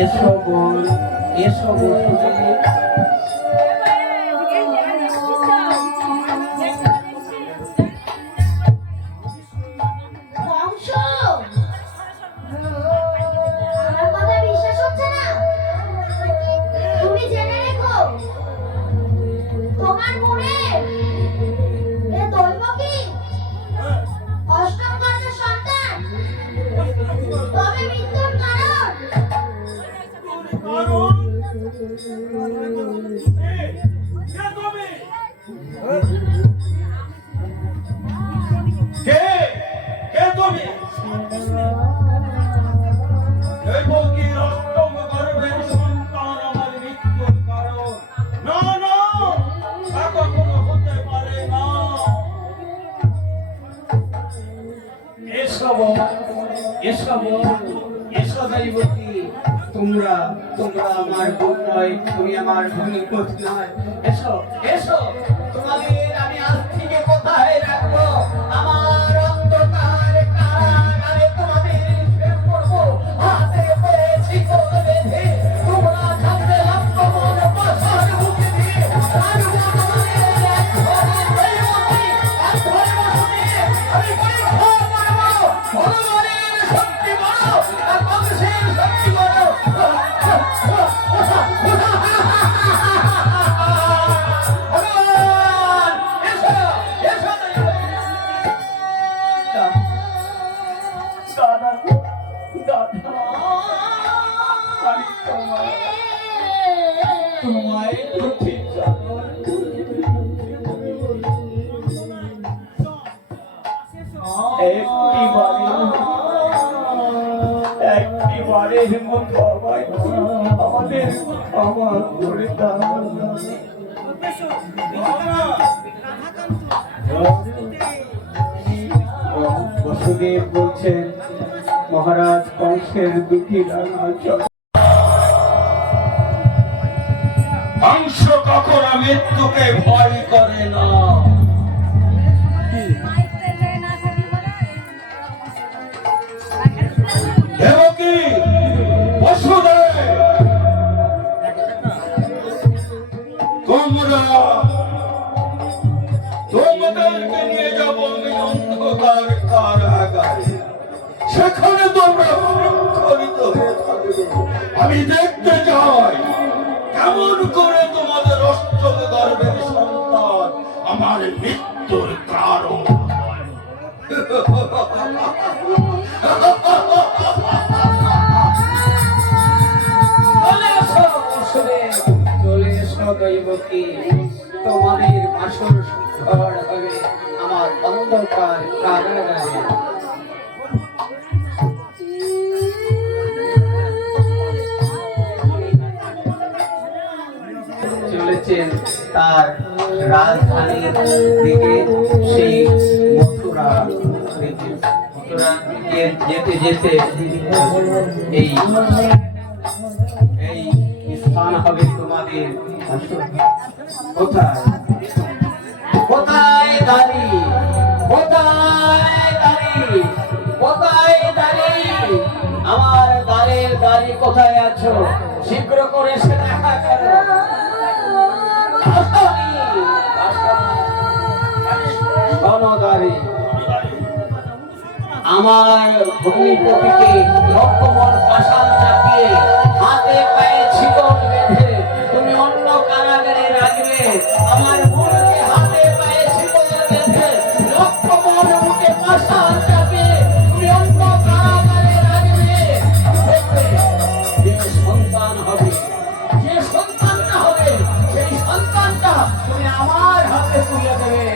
এসো বোন, এসো বসুদেব। তোমরা তোমরা আমার বোন নয়, তুমি আমার বোনের পথ নয়। এসো এসো, তোমাদের আমি আজ থেকে কোথায় রাখবো? আমার অন্ধকার কারাগারে তোমাদের শেষ করবো। হাতে পেয়েছি কোন বেঁধে তোমরা থাকবে লক্ষ মন বছর বুকে দিয়ে। রাখবো তোমাদের এক ঘরে দৈবতী, এক ঘরে বসতি। আমি পরীক্ষা করবো ভগবানের শক্তি বড় আর মানুষের শক্তি বড়। আমাদের আমার করে বসুদেব বলছেন, মহারাজ কংসের দুটি কংস কখনো মৃত্যুকে ভয় করে না। দেবকী, বসুদেব, তোমাদেরকে নিয়ে যাব আমি অন্ধকার কারাগারে। সেখানে তোমরা শৃঙ্খলিত হয়ে থাকবে। আমি দেখতে চাই কেমন করে তোমাদের অষ্টম গর্ভের সন্তান আমার মৃত্যুর কারণ হয়। দৈবকী, তোমাদের বাসর ঘর হবে আমার অন্ধকার কারাগারে। চলেছেন তার রাজধানীর দিকে, সেই মথুরা দিকে। মথুরা দিকে যেতে যেতে এই স্থান হবে তোমাদের। কোথায় কোথায় দাঁড়ি, কোথায় দাঁড়ি, কোথায় দাঁড়ি? আমার দ্বারের দাঁড়ি কোথায় আছো? শীঘ্র করে সে দেখা করো। আমার ভূমিপতিকে লক্ষ্মণ পাশাল চাপিয়ে হাতে পায়ে শিকল বেঁধে তুমি অন্য কারাগারে রাখবে। আমার বোনকে হাতে পায়ে শিকল বেঁধে লক্ষ্মণ মুখে পাশাল চাপিয়ে তুমি অন্য কারাগারে রাখবে। যে সন্তান হবে, যে সন্তানটা হবে, সেই সন্তানটা তুমি আমার হাতে তুলে দেবে।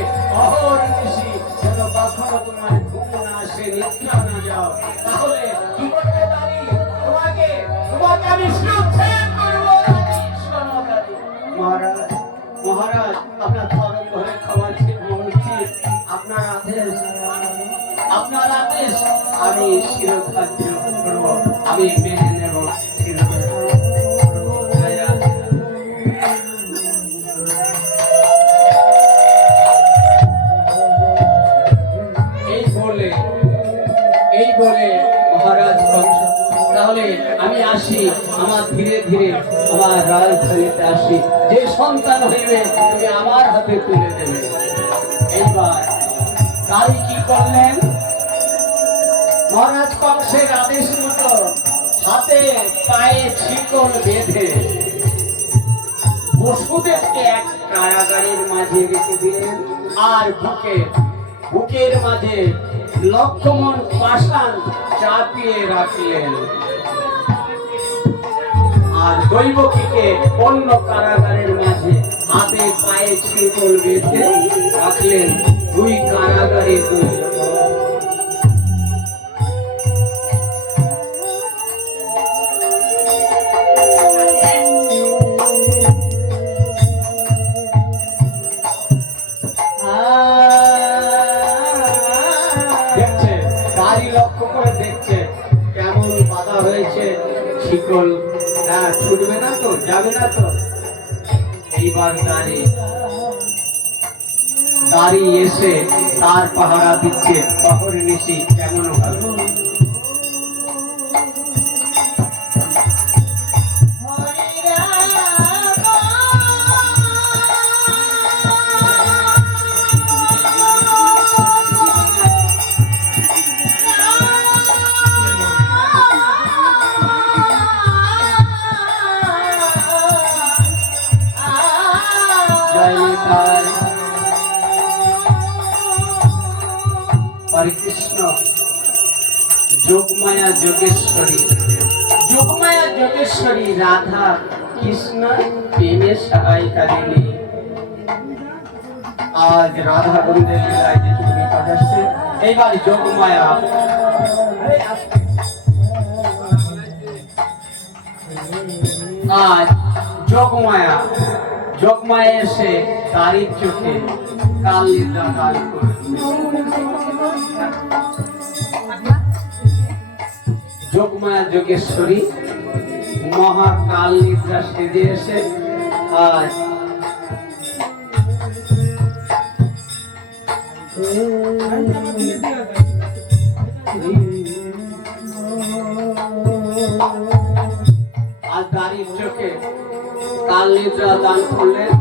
অহর্নিশি যেন কখনো তোমার ঘুম না আসে, নিদ্রা না যাও। তাহলে কি করবে দাঁড়ি? তোমাকে তোমাকে আমি শিরচ্ছেদ করবো। মহারাজ, মহারাজ, আপনার চরণ ধরে ক্ষমা বলছি। আপনার আদেশ, আপনার আদেশ আমি শিরোধার্য করবো, আমি মেনে নেব। এই বলে মহারাজ কংস, তাহলে আমি আসি। আমার ধীরে ধীরে আমার রাজধানীতে আসি, যে সন্তান হইবে তুমি আমার হাতে তুলে দেবে। এইবার দাঁড়ি কি করলেন? মহারাজ কংসের আদেশ মতো হাতে পায়ে শিকল বেঁধে বসুদেবকে এক কারাগারের মাঝে রেখে দিলেন, আর বুকের মাঝে লক্ষ্মণ পাষাণ চাপিয়ে রাখলেন, আর দৈবকীকে অন্য কারাগারের মাঝে হাতে পায়ে শিকল বেঁধে রাখলেন। দুই কারাগারে দুই শিকল ছুটবে না তো, যাবে না তো। এইবার দাঁড়িয়ে এসে তার পাহারা দিচ্ছে পাহাড়ের নিশি কেমন ভালো। হরে কৃষ্ণ। যোগমায়া যোগেশ্বরী, যোগমায়া যোগেশ্বরী রাধা কৃষ্ণ প্রেমের সহায়িকারিণী। আজ রাধা গোবিন্দের লীলায় যেটুকু বিকাশ আসছে, এইবার যোগমায়া আজ যোগমায়া এসে তারই চোখে কাল নিদ্রা দান করে। যোগমায়া যোগেশ্বরী মহাকাল নিদ্রা সেজে এসে আজ দাঁড়ির চোখে কাল নিদ্রা দান করলেন।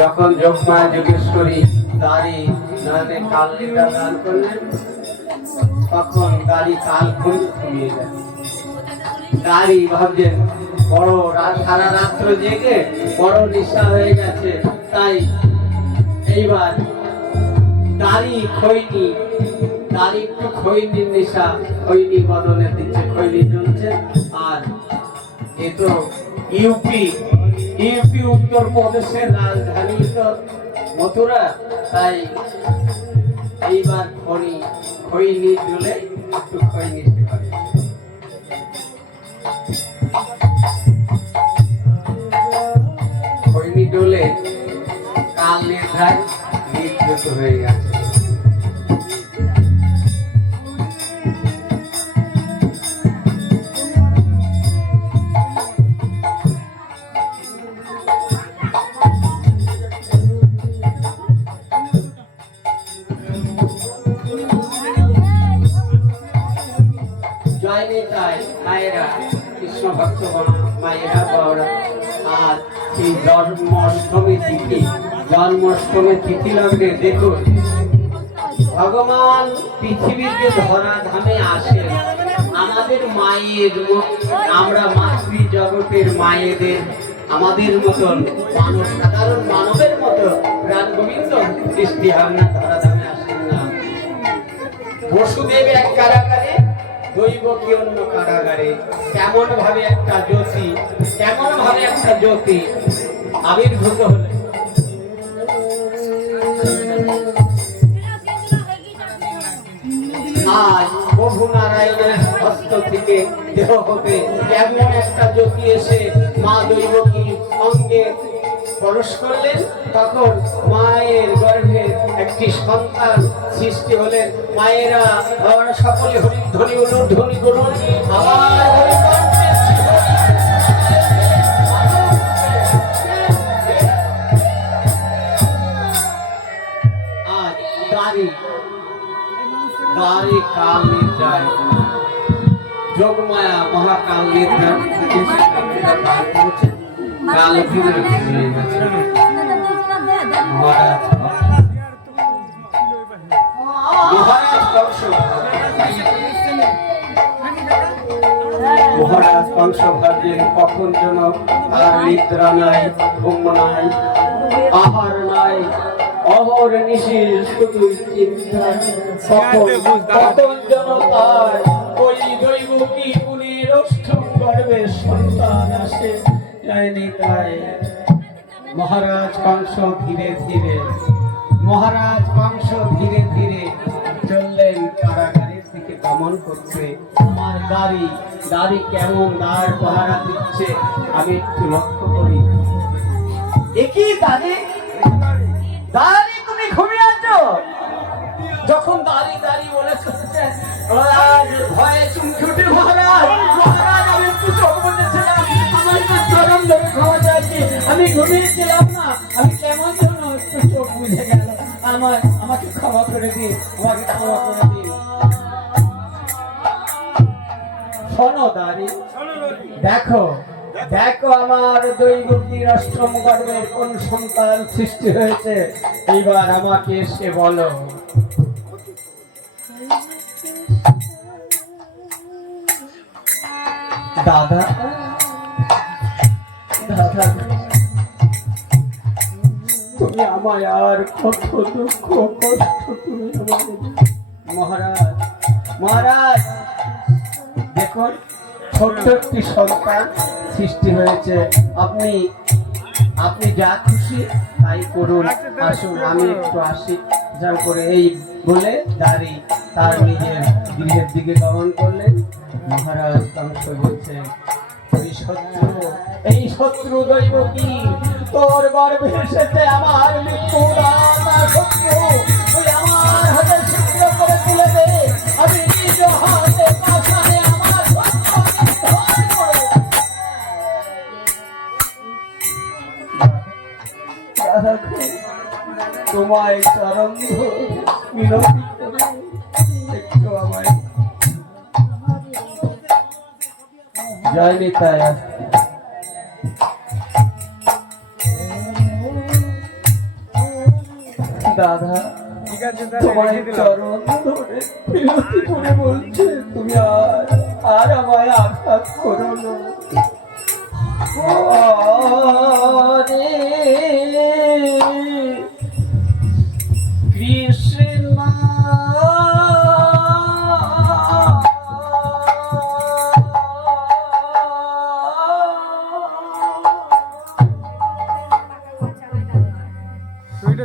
যখন যোগমায়া যোগেশ্বরী দাঁড়ি কাল নিদ্রা দান করলেন, তখন দাঁড়ি কাল ঘুমিয়ে গেল। দাঁড়ি ভাবছেন বড় সারা রাত্র জেগে বড় নেশা হয়ে গেছে, তাই এইবার দাঁড়ি একটু খৈনির নেশা, খৈনি বদলে দিচ্ছে, খৈনি চলছে। আর এ তো ইউপি উত্তর প্রদেশের রাজধানী তো মথুরা, তাই এইবার খৈনি চলে একটু খৈনি করে। খৈনি ডোলে কাল নির্ধার নির্গত হয়ে গেছে। মায়েরা কৃষ্ণ ভক্ত মায়েরা আর এই জন্মাষ্টমী তিথি লগ্নে দেখুন ভগবান পৃথিবীতে ধরা ধামে আসে আমাদের মায়ের, আমরা মাতৃ জগতের মায়েদের আমাদের মতন সাধারণ মানবের মতো প্রাণ গোবিন্দ সৃষ্টি ভাবনা ধরা ধামে আসেন না। বসুদেব এক কারাগারে, দৈবকী অন্য কারাগারে। কেমন ভাবে একটা জ্যোতি আবির্ভূত হলে আজ প্রভু নারায়ণের হস্ত থেকে দেহ হতে কেমন একটা জ্যোতি এসে মা দৈবকী অঙ্গে পরশ করলেন, তখন মায়ের গর্ভে একটি সন্তান সৃষ্টি হলেন। মায়েরা সকলে হরিধ্বনি উলুধ্বনি করুন। আজ দাঁড়ি কাল নিদ্রায় যোগমায়া মহাকাল নিদ্রা কাল ফিরে গেছে। মহারাজ কংস ভাবছেন কখন যেন তার নিদ্রা নাই, ঘুম নাই, আহার নাই, অহর নিশির শুধু চিন্তা। কখন যেন তার ওই দৈবকী গুণের অষ্টম গর্ভে সন্তান আসে যায়নি। তাই মহারাজ কংস ধীরে ধীরে চললেন কারাগারের দিকে গমন করতে। আমার দাড়ি কেমন দ্বার পাহারা দিচ্ছে আমি একটু লক্ষ্য করি। একই দাড়ি তুমি ঘুমিয়ে আছো? যখন দাড়ি বলে চলছে ভয়ে চমকে উঠে মহারাজ আমি একটু চোখ বুঝেছিলাম, আমার তো চরম ধরে খাওয়া যাচ্ছে, আমি ঘুমিয়েছিলাম না, আমি কেমন যেন একটু চোখ বুঝে গেল, আমাকে ক্ষমা করে দিন। শোনো দাঁড়ি, দেখো আমার দৈবকীর অষ্টম গর্ভের কোন সন্তান সৃষ্টি হয়েছে, এইবার আমাকে এসে বলো। দাদা তুমি আমায় আর কত দুঃখ কষ্ট তুমি মহারাজ দেখুন ছোট্ট একটি সন্তান সৃষ্টি হয়েছে, আপনি যা খুশি তাই করুন, আসুন আমি একটু আসি যা করে। এই বলে দাঁড়ি তার নিজের গৃহের দিকে গমন করলেন। মহারাজ কংস বলছেন এই শত্রু দৈবকী তোর গর্ভে এসেছে আমার মৃত্যু, আমার হাতে ছিদ্র করে তুলে দে, আমি নিজ হাতে পাশানে আমার তোমায় চরণ মিনতি করে একটু আমায় জয় নিতাই। দাদা তোমায় চরণ ধরে মিনতি করে বলছে তুমি আর আমায় আঘাত করো না। কৃষ্ণ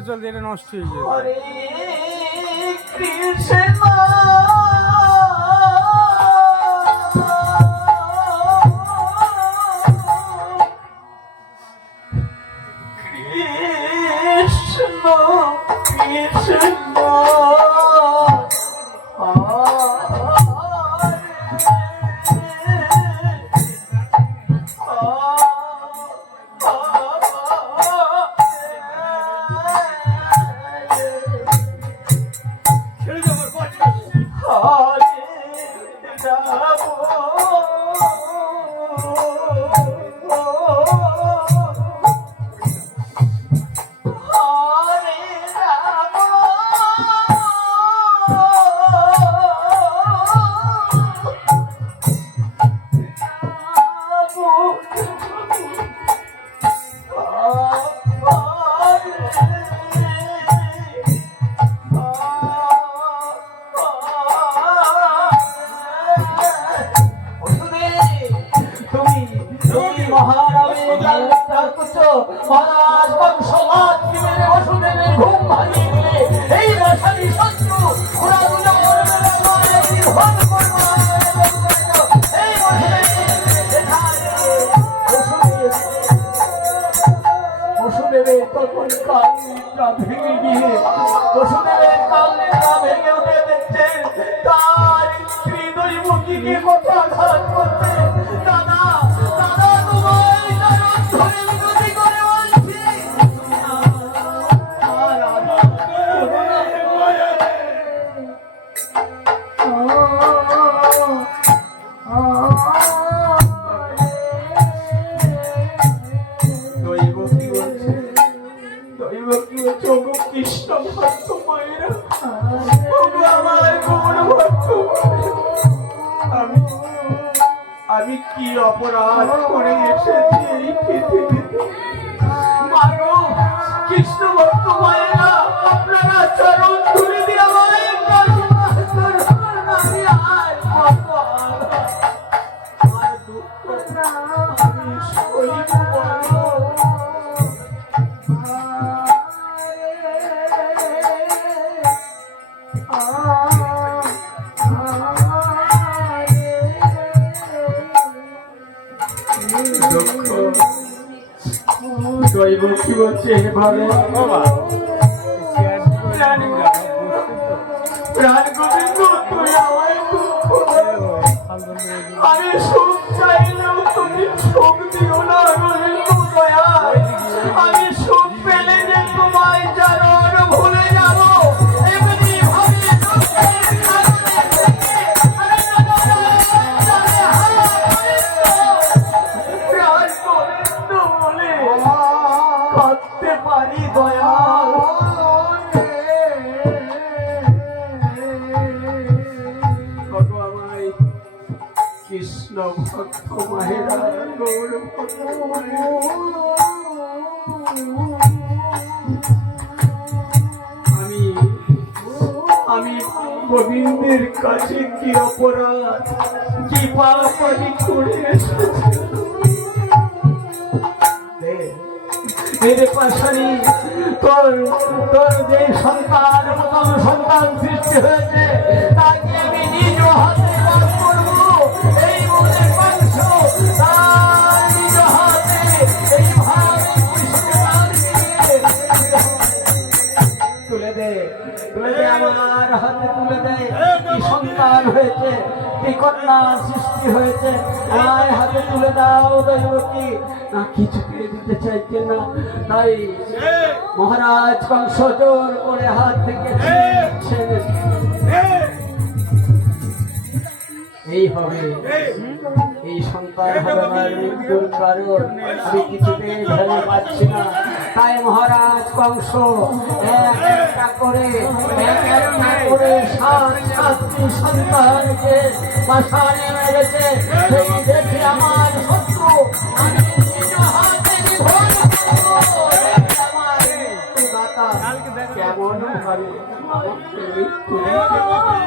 চল এটা নষ্ট হয়ে যায়। হরে কৃষ্ণ আমি কি অপরাধ করে এসেছি এই পৃথিবীতে? মাগো, কৃষ্ণ ভক্ত মায়েরা, আপনারা চরণ ধুলে দিয়ে আমায় আশীর্বাদ করুন। আমি আর ভগবান, আমার দুঃখ আমি সইব বলো। দৈব কি বলছে ভালো প্রাণ গোবিন্দ, তুই আমায় দুঃখ দাও। আমি সুখ চাইলেও তুমি সুখ দিও না গোবিন্দ দয়া। আমি সুখ পেলে যে তোমায় চারণ ভুলে যাব, এমনি ভাবে দুঃখের কারণে থেকে আমি প্রাণ গোবিন্দ বলে কাঁদতে পারি দয়াল। কৃষ্ণ ভক্ত মায়েরা, গৌর ভক্ত মায়েরা, আমি গোবিন্দের কাছে কি অপরাধ, কি পাপ আমি করে এসেছি? মেরে পাশানি, তোর যে সন্তান, প্রথম সন্তান সৃষ্টি হয়েছে, তাকে আমি নিজ হাতে বধ করবো। এই মনের মাংস তার নিজ হাতে এইভাবে তুলে দে, আমার হাতে তুলে দে। কি সন্তান হয়েছে, কি কন্যা সৃষ্টি হয়েছে, আমার হাতে তুলে দাও দৈবকী। না, কিছুকে দিতে চাইছে না, তাই মহারাজ কংস জোর করে হাত থেকে ছেড়ে এই হবে, এই সন্তান হবে আমার মৃত্যুর কারণ। আমি কিছুতেই ভেবে পাচ্ছি না, তাই মহারাজ কংস এক একটা করে সাতটি সন্তানকে পাশানে মেরেছে। সেই দেখে আমার শত্রু আমি নিজ হাতে নিধন করব। আমার মৃত্যুদাতা কেমন ভাবে আমাকে মৃত্যু দিতে পারে?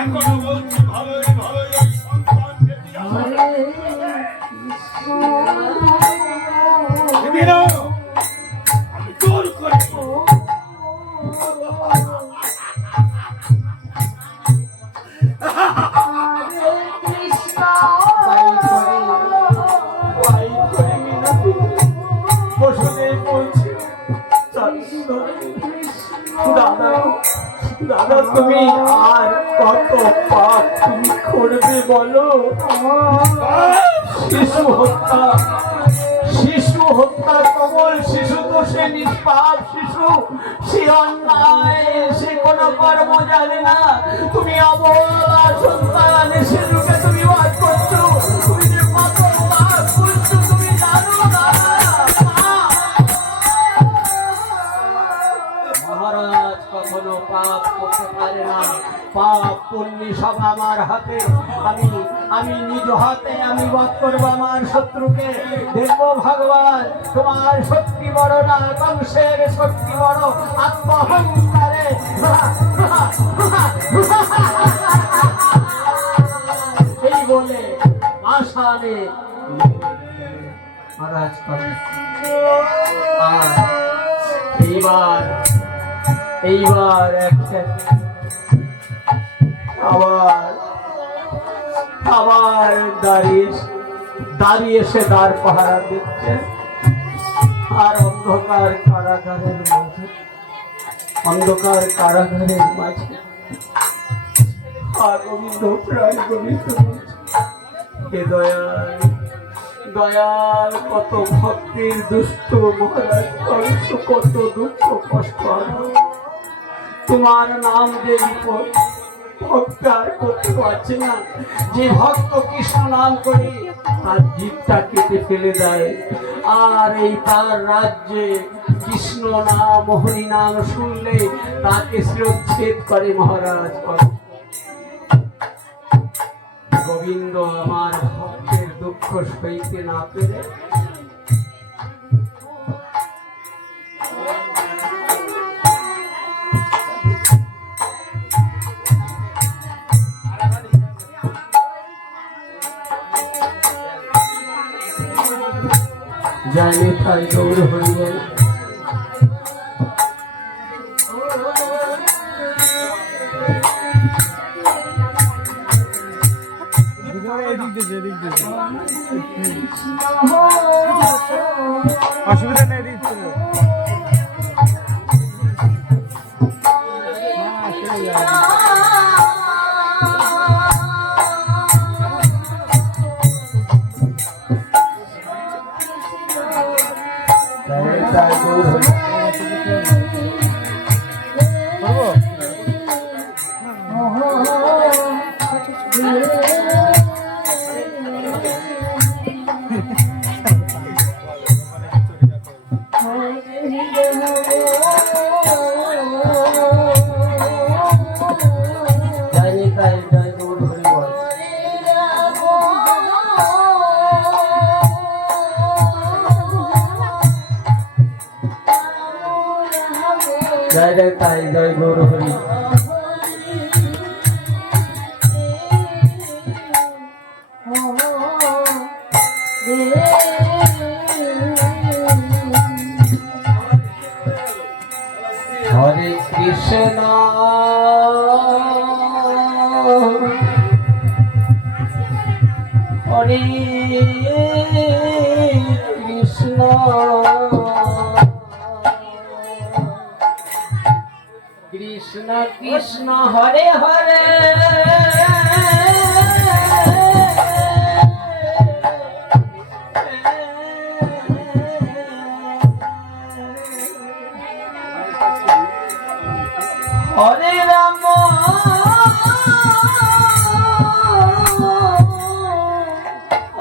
এখনো বলছি ভালোই ভালোই ওই সন্তানকে আমি জোর করে দাদা, তুমি আর কত পাপ তুমি করবে বলো? শিশু হত্যা, শিশু হত্যা, কমল শিশু তো সে নিষ্পাপ শিশু, সে অন্যায়, সে কোনো কর্ম জানে না। তুমি অবলা সন্তান শিশুকে তুমি বাদ করছো, তুমি যে কত পাপ করছো তুমি জানো না? মহারাজ কখনো পাপ করতে পারে না, পাপ পুণ্য সব আমার হাতে। আমি নিজ হাতে আমি বধ করবো আমার শত্রুকে। দেখবো ভগবান তোমার শক্তি বড় না কংসের শক্তি বড়, আত্মহংকারে এই বলে আশানে মহারাজ এইবার আবার দাঁড়িয়ে সে দ্বার পাহারা দিচ্ছে। আর অন্ধকার কারাগারের মাঝে আর গোবিন্দ প্রায় গোবিন্দ হে দয়াল, কত ভক্তির দুষ্ট মহারাজ কংস কত দুঃখ কষ্ট, তোমার নাম যে বিপদ, ভক্ত আর করতে পারছে না। যে ভক্ত কৃষ্ণ নাম করে তার জিভটা কেটে ফেলে দেয়, আর এই তার রাজ্যে কৃষ্ণ নাম হরি নাম শুনলে তাকে শিরচ্ছেদ করে মহারাজ। গোবিন্দ আমার ভক্তের দুঃখ সইতে না পেরে জানি তাই দৌড় হয়ে গেল। এদিক দিয়েছে, এদিক দিয়েছে। অসুবিধা নেই, এদিক চলে যাও। তাই দৌড় হয়ে করবো? জানি তাই তাই দৌড় হয়ে বল। জয় জয় তাই জয় গৌর হরি। হরে কৃষ্ণ হরে কৃষ্ণ কৃষ্ণ কৃষ্ণ হরে হরে হরে রাম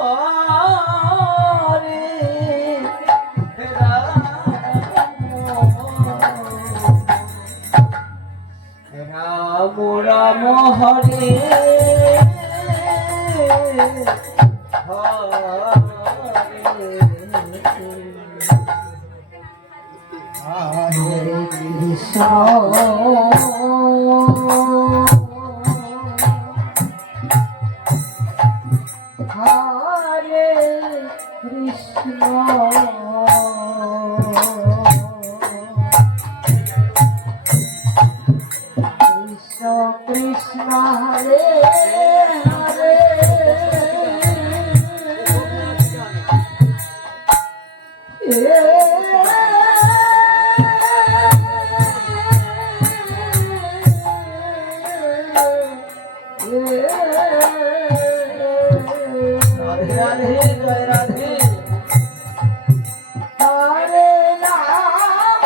হরে রাম রাম হরে হরে কৃষ্ণ হরে কৃষ্ণ কৃষ্ণ কৃষ্ণ হরে হরে রাধে রাধে জয় রাধে হরে রাম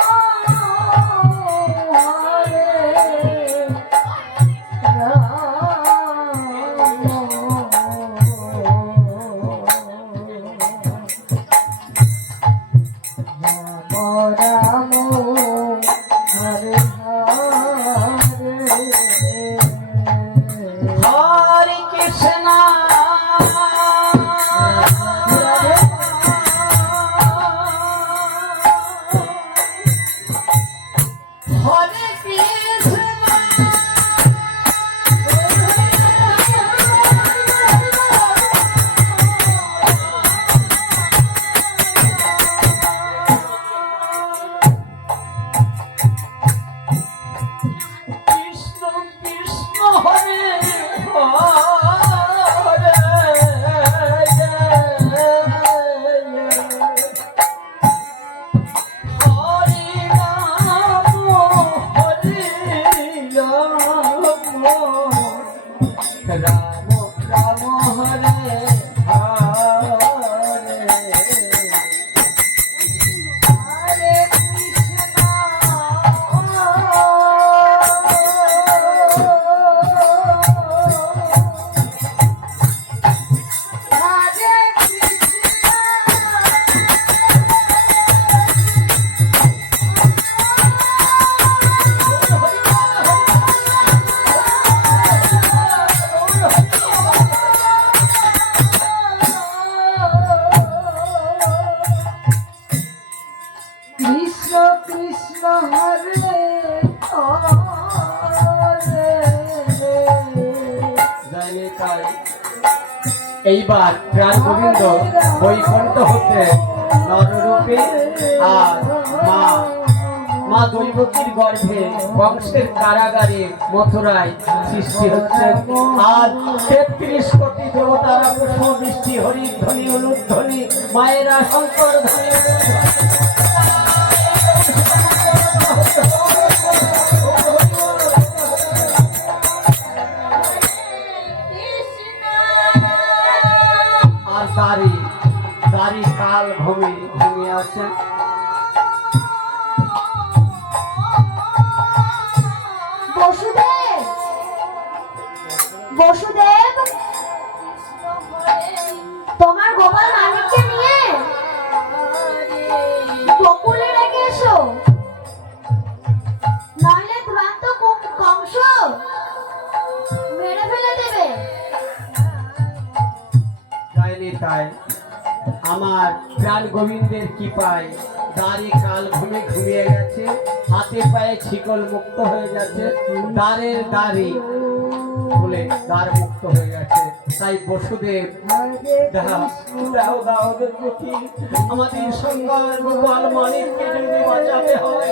হরে রাম হরে হরে কৃষ্ণ হরে কৃষ্ণ কৃষ্ণ হরে হরে। জানি তাই এইবার প্রাণ গোবিন্দ বৈকুণ্ঠ হতে নররূপে আর মা দৈবকীর গর্ভে বংশের কারাগারে মথুরায় সৃষ্টি হচ্ছে। আর ৩৩ কোটি দেবতারা পুষ্প বৃষ্টি হরি ধ্বনি অনুধ্বনি মায়েরা শঙ্কর ধ্বনি আর দাড়ি কাল ঘুমিয়ে আছে। বসুদেব, বসুদেব, তোমার গোপাল মানিককে নিয়ে গোকুলে রেখে এসো, নইলে দুরন্ত কংস মেরে ফেলে দেবে। যায়নি তাই আমার প্রাণ গোবিন্দের কৃপায় দাড়ি কাল ঘুমিয়ে গেছে, হাতে পায়ে ছিকল মুক্ত হয়ে গেছে, দ্বারের দাড়ি বলে দ্বার মুক্ত হয়ে গেছে। তাই বসুদেব দাও দেখি আমাদের সঙ্গার গোপাল মানিককে যদি বাঁচাতে হয়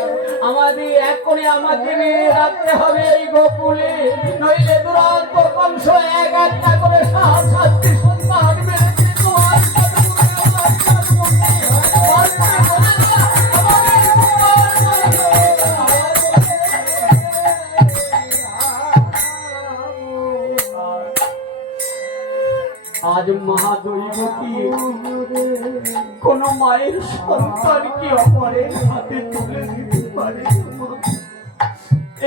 আমাদের এক করে আমাকে নিয়ে রাখতে হবে এই গোকুলে, নইলে দুরন্ত কংস এক একটা করে শাস্তি সন্তান মেরেছে তোমার আজ মহাদৈবকী কোন মায়ের সন্তান কি অপরের হাতে তুলে দিতে পারে?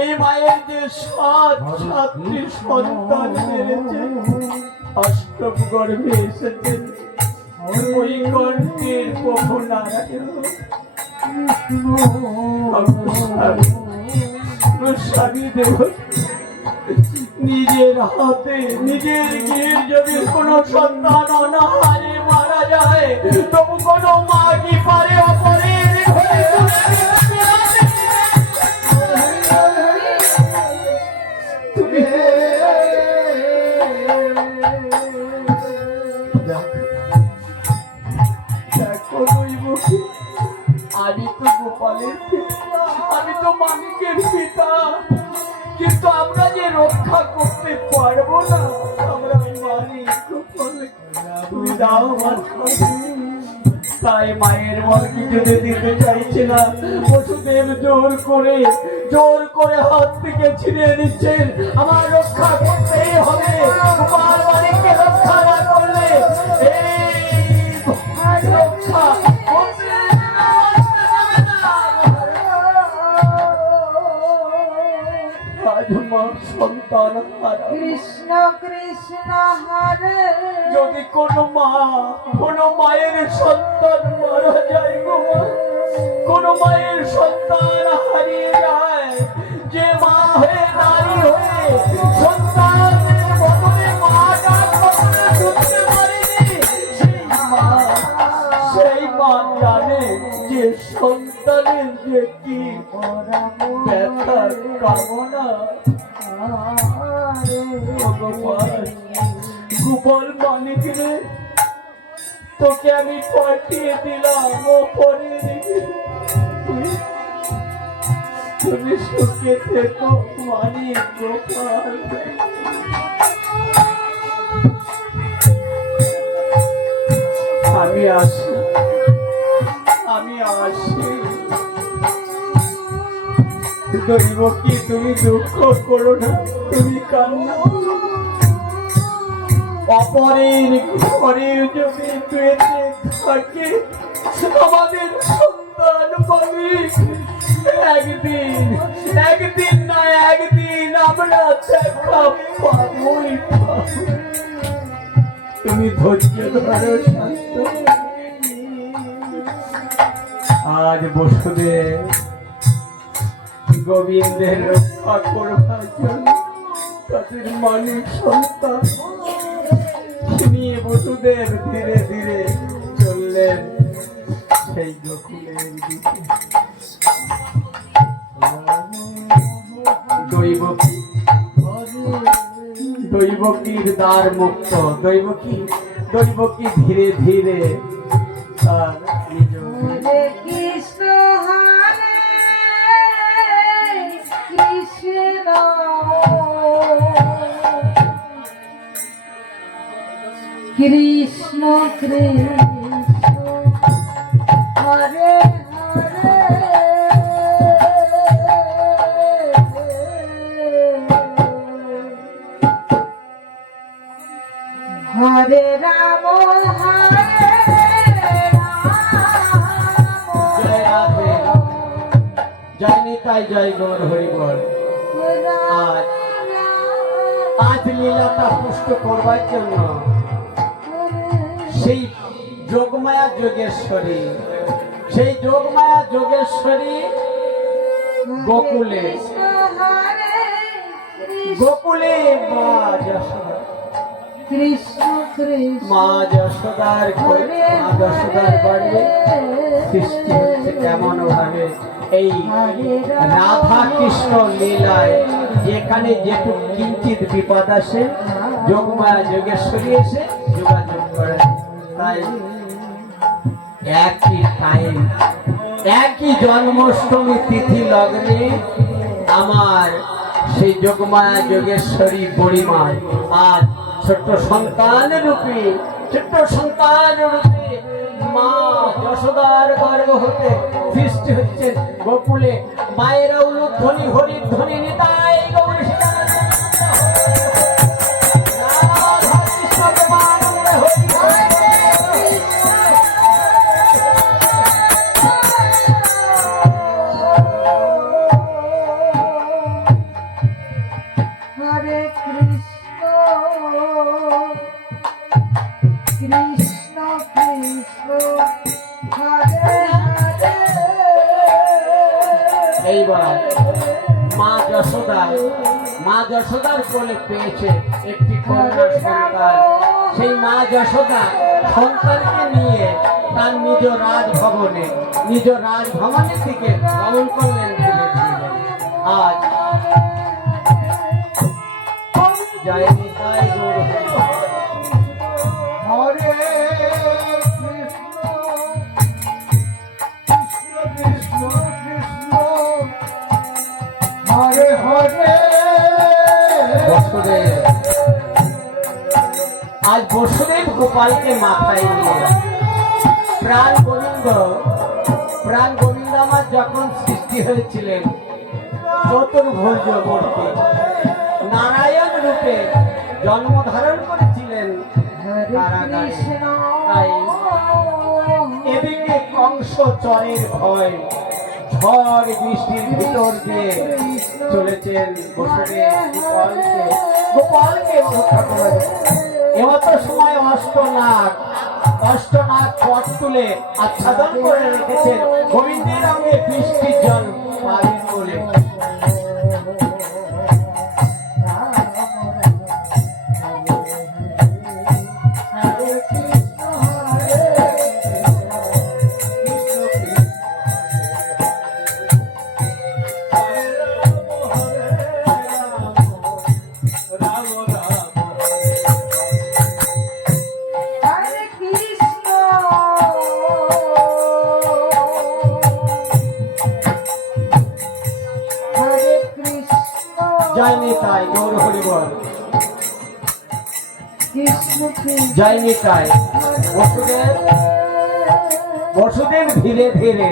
এই মায়ের যে সাতটি সন্তান মেরেছে, অষ্টম গর্ভে এসেছে ওই কণ্ঠের প্রভু নারায়ণ স্বামী দেব নিজের হাতে নিজের গৃহের যদি কোনো সন্তান অনাহারে মারা যায় তবু কোনো মা কি পারে অপরের ঘরে তুমি দেখো দৈবকী, আমি তো গোপালের পিতা, আমি তো মানিকের পিতা, কিন্তু আমরা যে রক্ষা করতে পারবো না আমরা মানি তুমি দাও আমার। তাই মায়ের মনকে যেতে দিতে চাইছে না বসুদেব, জোর করে হাত থেকে ছিনিয়ে নিচ্ছেন। আমার রক্ষা করতেই হবে, গোপাল মানিককে রক্ষা না করলে এই রক্ষা সন্তান কৃষ্ণ কৃষ্ণ হরে। যদি কোনো মায়ের সন্তান মারা যায় গো, কোন মায়ের সন্তান হারিয়ে যায়, যে মা হয়ে নারী হয়ে সন্তানের বদলে মাটা কখনো ছুটতে পারেনি, সেই মা জানে যে সন্তানের যে কি ব্যথার কামনা। গোপাল মানিক রে, তোকে আমি পাঠিয়ে দিলাম ওপরে, তুমি সুখে থেকো মানিক গোপাল। আমি আসি। দৈবকী, তুমি দুঃখ করো না, তুমি কান্না। অপরের ঘরে যদি বেঁচে থাকে আমাদের সন্তান মানিক, একদিন না একদিন আমরা দেখা পাবোই পাবো। তুমি ধৈর্য ধরো, শান্ত। আজ বসুদেব গোবিন্দের রক্ষা করবার জন্য তাদের মানিক সন্তান নিয়ে বসুদেব ধীরে ধীরে চললেন সেই গোকুলের দিকে। দৈবকীর দ্বার মুক্ত। দৈবকী ধীরে ধীরে তার নিজ হরে কৃষ্ণ হরে কৃষ্ণ কৃষ্ণ কৃষ্ণ হরে হরে রাম হরে জয় রাধে, জয় নিতাই, জয় গৌর হরি বল। আজ লীলাটা পুষ্ট করবার জন্য সেই যোগমায়া যোগেশ্বরী, সেই যোগমায়া যোগেশ্বরী গোকুলে গোকুলে মা যশোদা, কৃষ্ণ কৃষ্ণ মা যশোদার বাড়ি সৃষ্টি হচ্ছে কেমন ভাবে এই রাধা কৃষ্ণ লীলায়। যেখানে যেটুকু কিঞ্চিত বিপদ আসে যোগমায়া যোগেশ্বরী এসে যোগাযোগ করে। তাই একই টাইম, একই জন্মাষ্টমী তিথি লগ্নে আমার সেই যোগমায়া যোগেশ্বরী বুড়িমা আজ ছোট্ট সন্তান রূপে মা যশোদার গর্ভ হতে সৃষ্টি হচ্ছে গোকুলে। মায়েরা উলুধ্বনি হরির ধ্বনি নিতাই গৌর সীতারাম। রাধা কৃষ্ণ প্রেমানন্দে হরি হরি। হরে কৃষ্ণ কৃষ্ণ কৃষ্ণ হরে হরে এইবার মা যশোদার কোলে পেয়েছে একটি কন্যা সন্তান। সেই মা যশোদা সন্তানকে নিয়ে তার নিজ রাজভবনের দিকে গমন করলেন ধীরে ধীরে। আজ জয় নিতাই গৌর হরি। হরে কৃষ্ণ কৃষ্ণ হরে হরে। আজ বসুদেব গোপালকে মাথায় নিয়ে প্রাণ গোবিন্দ আমার যখন সৃষ্টি হয়েছিলেন চতুর্ভুজ মূর্তি নারায়ণ রূপে জন্ম ধারণ করেছিলেন কারাগারে। তাই এদিকে কংস চরের ভয়, ঝড় বৃষ্টির ভিতর দিয়ে চলেছেন বসুদেব গোপালকে রক্ষা করে। এমতো সময় অষ্টনাগ পথ তুলে আচ্ছাদন করে রেখেছেন গোবিন্দের অঙ্গে বৃষ্টির জল পাবেন বলে। হরে কৃষ্ণ হরে কৃষ্ণ জয় নিতাই গৌর হরি বল। কৃষ্ণ কৃষ্ণ জয় নিতাই। বসুদেব ধীরে ধীরে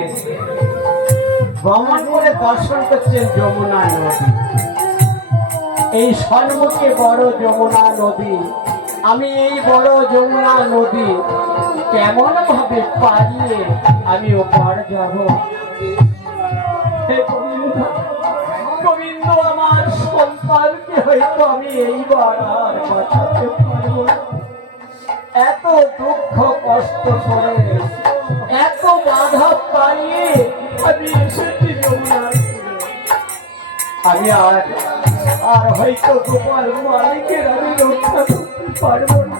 ভ্রমণ করে দর্শন করছেন যমুনা নদী। এই সম্মুখে বড় যমুনা নদী। আমি এই বড় যমুনা নদী কেমন ভাবে পারিয়ে আমি ওপার যাব। হে গোবিন্দ, গোবিন্দ আমার সন্তানকে হয়তো আমি এইবার আর বাঁচাতে পারবো না। এত দুঃখ কষ্ট করে এত বাধা পাইয়ে আমি এসেছি যমুনার তীরে। আমি আর হয়তো গোপাল মালিকের আমি রক্ষা করতে পারবো না।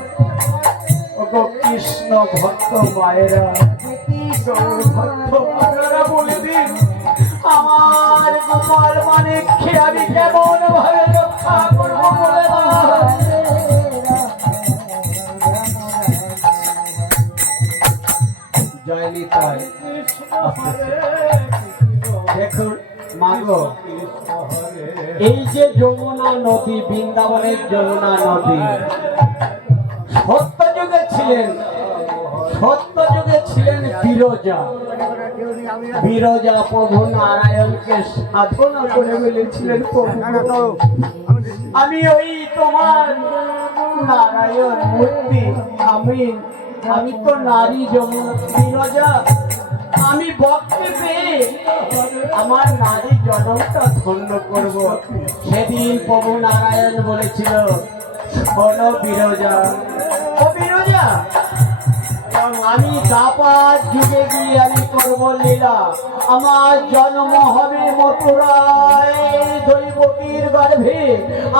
ওগো কৃষ্ণ ভক্ত মায়েরা, গৌর ভক্ত আপনারা বলে দিন আমার গোপাল মালিককে আমি কেমন ভাবে রক্ষা করবো বলে দাও। দেখুন মাগো, এই যে যমুনা নদী, বৃন্দাবনের যমুনা নদী, সত্যযুগে ছিলেন বিরজা। বিরজা প্রভু নারায়ণকে সাধনা করে বলেছিলেন, প্রভু আমি ওই তোমার নারায়ণ মূর্তি, আমি তো নারী যমুনা। বিরজা, আমি ভক্তি পেয়ে আমার নারী জনমটা ধন্য করব। সেদিন প্রভু নারায়ণ বলেছিল, শোনো বিরজা, ও বিরজা, আমি দ্বাপার যুগে গিয়ে আমি করব লীলা। আমার জন্ম হবে মথুরায় দৈবকীর গর্ভে।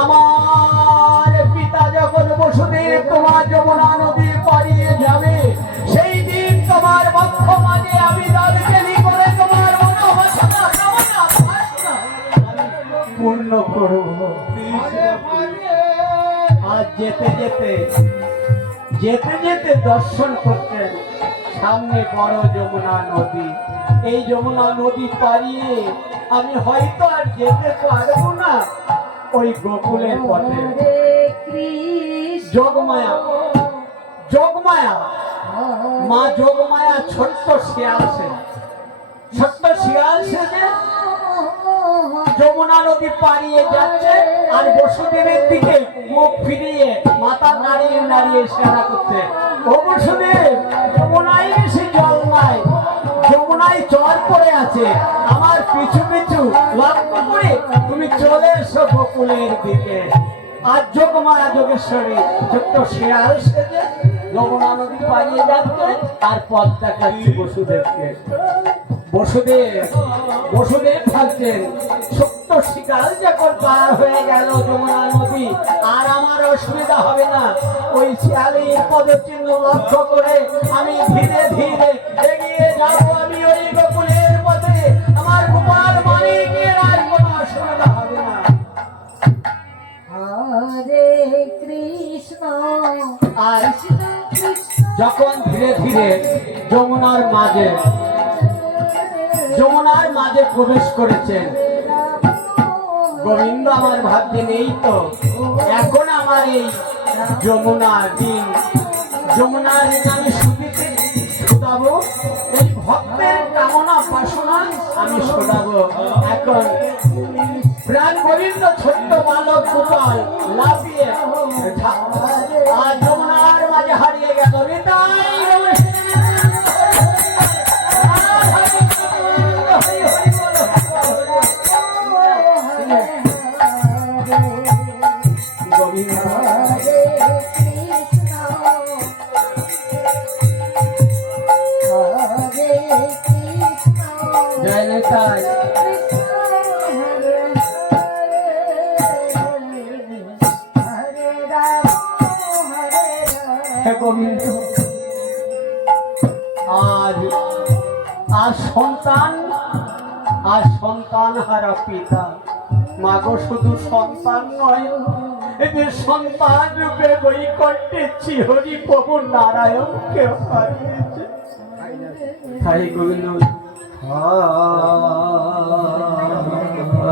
আমার পিতা যখন বসুদেব তোমার যমুনা নদী পাড়িয়ে যাবে, সেই দিন তোমার বক্ষ মাঝে আমি দালকেলি করে তোমার মনোবাসনা পূর্ণ করব। আজ যেতে যেতে দর্শন করতেন সামনে বড় যমুনা নদী। এই যমুনা নদী পাড়িয়ে আমি হয়তো আর যেতে পারবো না ওই গোকুলের পথে। যোগমায়া মা যোগমায়া ছোট্ট শিয়াল সেজে যমুনা নদী পাড়িয়ে যাচ্ছে, আর বসুদেবের দিকে মুখ ফিরিয়ে মাথা নাড়িয়ে ইশারা করছে, ও বসুদেব, যমুনায় বেশি জল নাই, যমুনায় চর পড়ে আছে, আমার পিছু পিছু লক্ষ্য করে তুমি চলে এসো গোকুলের দিকে। আর যোগমায়া যোগেশ্বরী ছোট্ট শিয়াল সেজে যমুনা নদী পাড়িয়ে যাচ্ছে, আর পথ দেখাচ্ছে বসুদেবকে। বসুদেব ভাবছেন, ছোট্ট শিকাল যখন পার হয়ে গেল যমুনা নদী, আর আমার অসুবিধা হবে না। ওই শিয়ালের পদচিহ্ন লক্ষ্য করে আমি ধীরে ধীরে এগিয়ে যাব। আমি ওই গোকুলের পথে, আমার গোপাল মানিকের আর কোনো অসুবিধা হবে না। হরে কৃষ্ণ আর যখন ধীরে ধীরে যমুনার মাঝে প্রবেশ করেছেন, গোবিন্দ আমার ভাবছেন, এই তো এখন আমার এই যমুনার আমি শুধাবো, এই ভক্তের কামনা বাসনা আমি শোধাবো। এখন প্রাণ গোবিন্দ ছোট্ট বালক গোপাল লাফিয়ে আর যমুনার মাঝে হারিয়ে গেল। জয় নেতাই। গোবিন্দ আর সন্তান হারা পিতা। মাগো, শুধু সন্তান নয়, এদের সন্তান রূপে বৈকুণ্ঠে শ্রীহরি প্রভু নারায়ণকে হারিয়েছে। তাই গোবিন্দ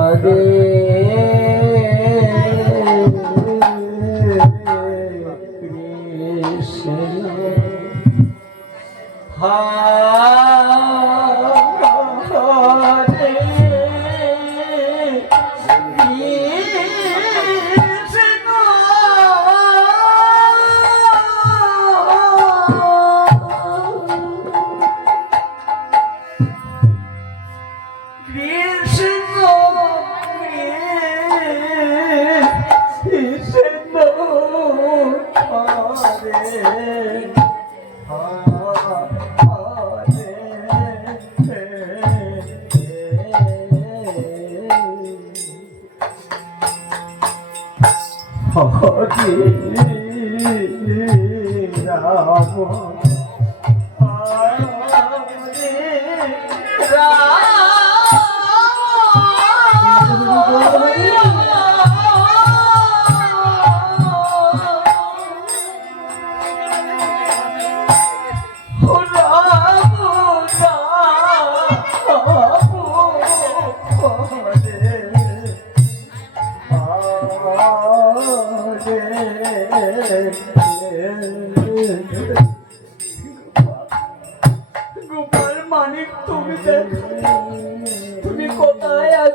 হরে কৃষ্ণ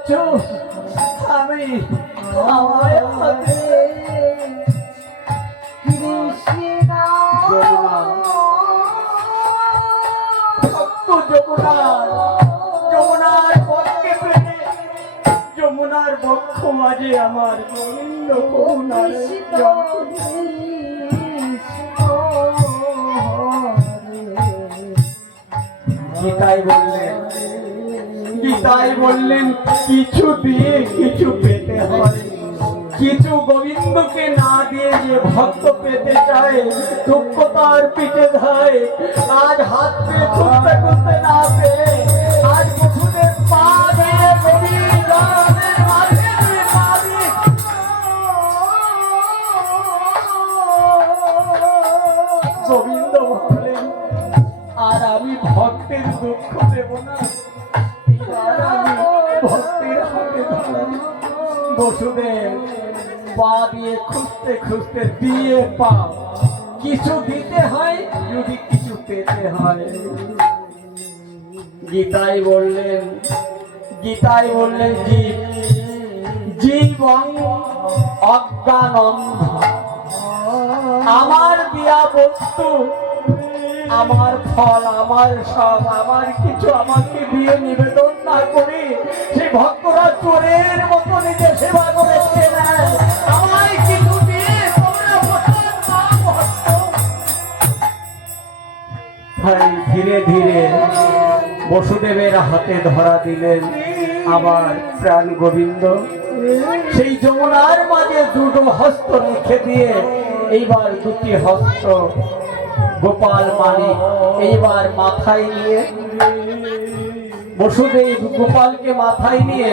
বলছো আমি আমায় হাতে কৃষ্ণ ভক্ত যমুনার পক্ষে পেলে যমুনার বক্ষ মাঝে আমার গোবিন্দ করুণার গীতায় বললেন কিছু দিয়ে কিছু পেতে হয়, কিছু গোবিন্দকে না দিয়ে যে ভক্ত পেতে চায় দুঃখ তার পিঠে ধায়। আজ হাত পেয়ে খুঁজতে খুঁজতে না পেয়ে আজ বসুদের পা দিয়ে গোবিন্দের মাঝে দিয়ে পা দিয়ে গোবিন্দ বললেন আর আমি ভক্তের দুঃখ দেব না, এবার আমি ভক্তের হাতে ধরাই। বসুদেব পা দিয়ে খুঁজতে খুঁজতে দিয়ে পাও, কিছু দিতে হয় যদি কিছু পেতে হয়। গীতায় বললেন জীবন অজ্ঞান অন্ধ, আমার দিয়া বস্তু আমার ফল আমার সব আমার কিছু আমাকে দিয়ে নিবেদন না করে সে ভক্তরা চোরের মতো নিজে সেবা করে খেয়ে নেয়। আমায় কিছু দিয়ে তোমরা বসুন না ভক্ত। তাই ধীরে ধীরে বসুদেবের হাতে ধরা দিলেন আমার প্রাণ গোবিন্দ। সেই যমুনার মাঝে দুটো হস্ত রেখে দিয়ে এইবার দুটি হস্ত গোপাল মানিক এইবার মাথায় নিয়ে বসুদেব গোপালকে মাথায় নিয়ে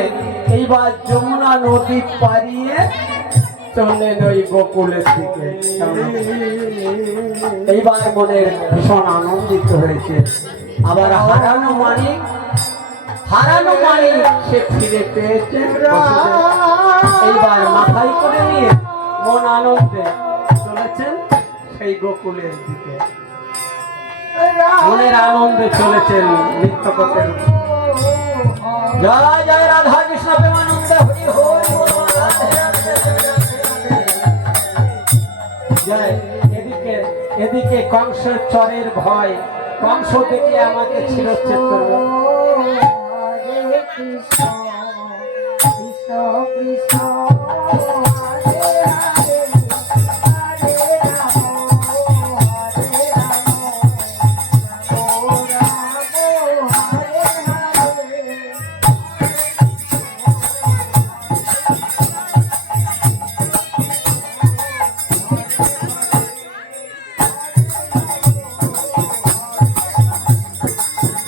এইবার যমুনা নদী পাড়িয়ে চললেন ওই গোকুলের দিকে। এইবার মনের ভীষণ আনন্দিত হয়েছে। আবার হারানো মানিক সে ফিরে পেয়েছে। এইবার মাথায় করে নিয়ে মন আনন্দে চলেছেন সেই গোকুলের দিকে, মনের আনন্দে চলেছেন নৃত্য করতে। জয় জয় রাধা কৃষ্ণ প্রেমানন্দ হরি হরি বল। জয়। এদিকে কংসের চরের ভয়, কংস দেখে আমাকে শিরচ্ছেদ করবে। হরে কৃষ্ণ কৃষ্ণ কৃষ্ণ হরে হরে হরে রাম হরে রাম রাম হরে হরে।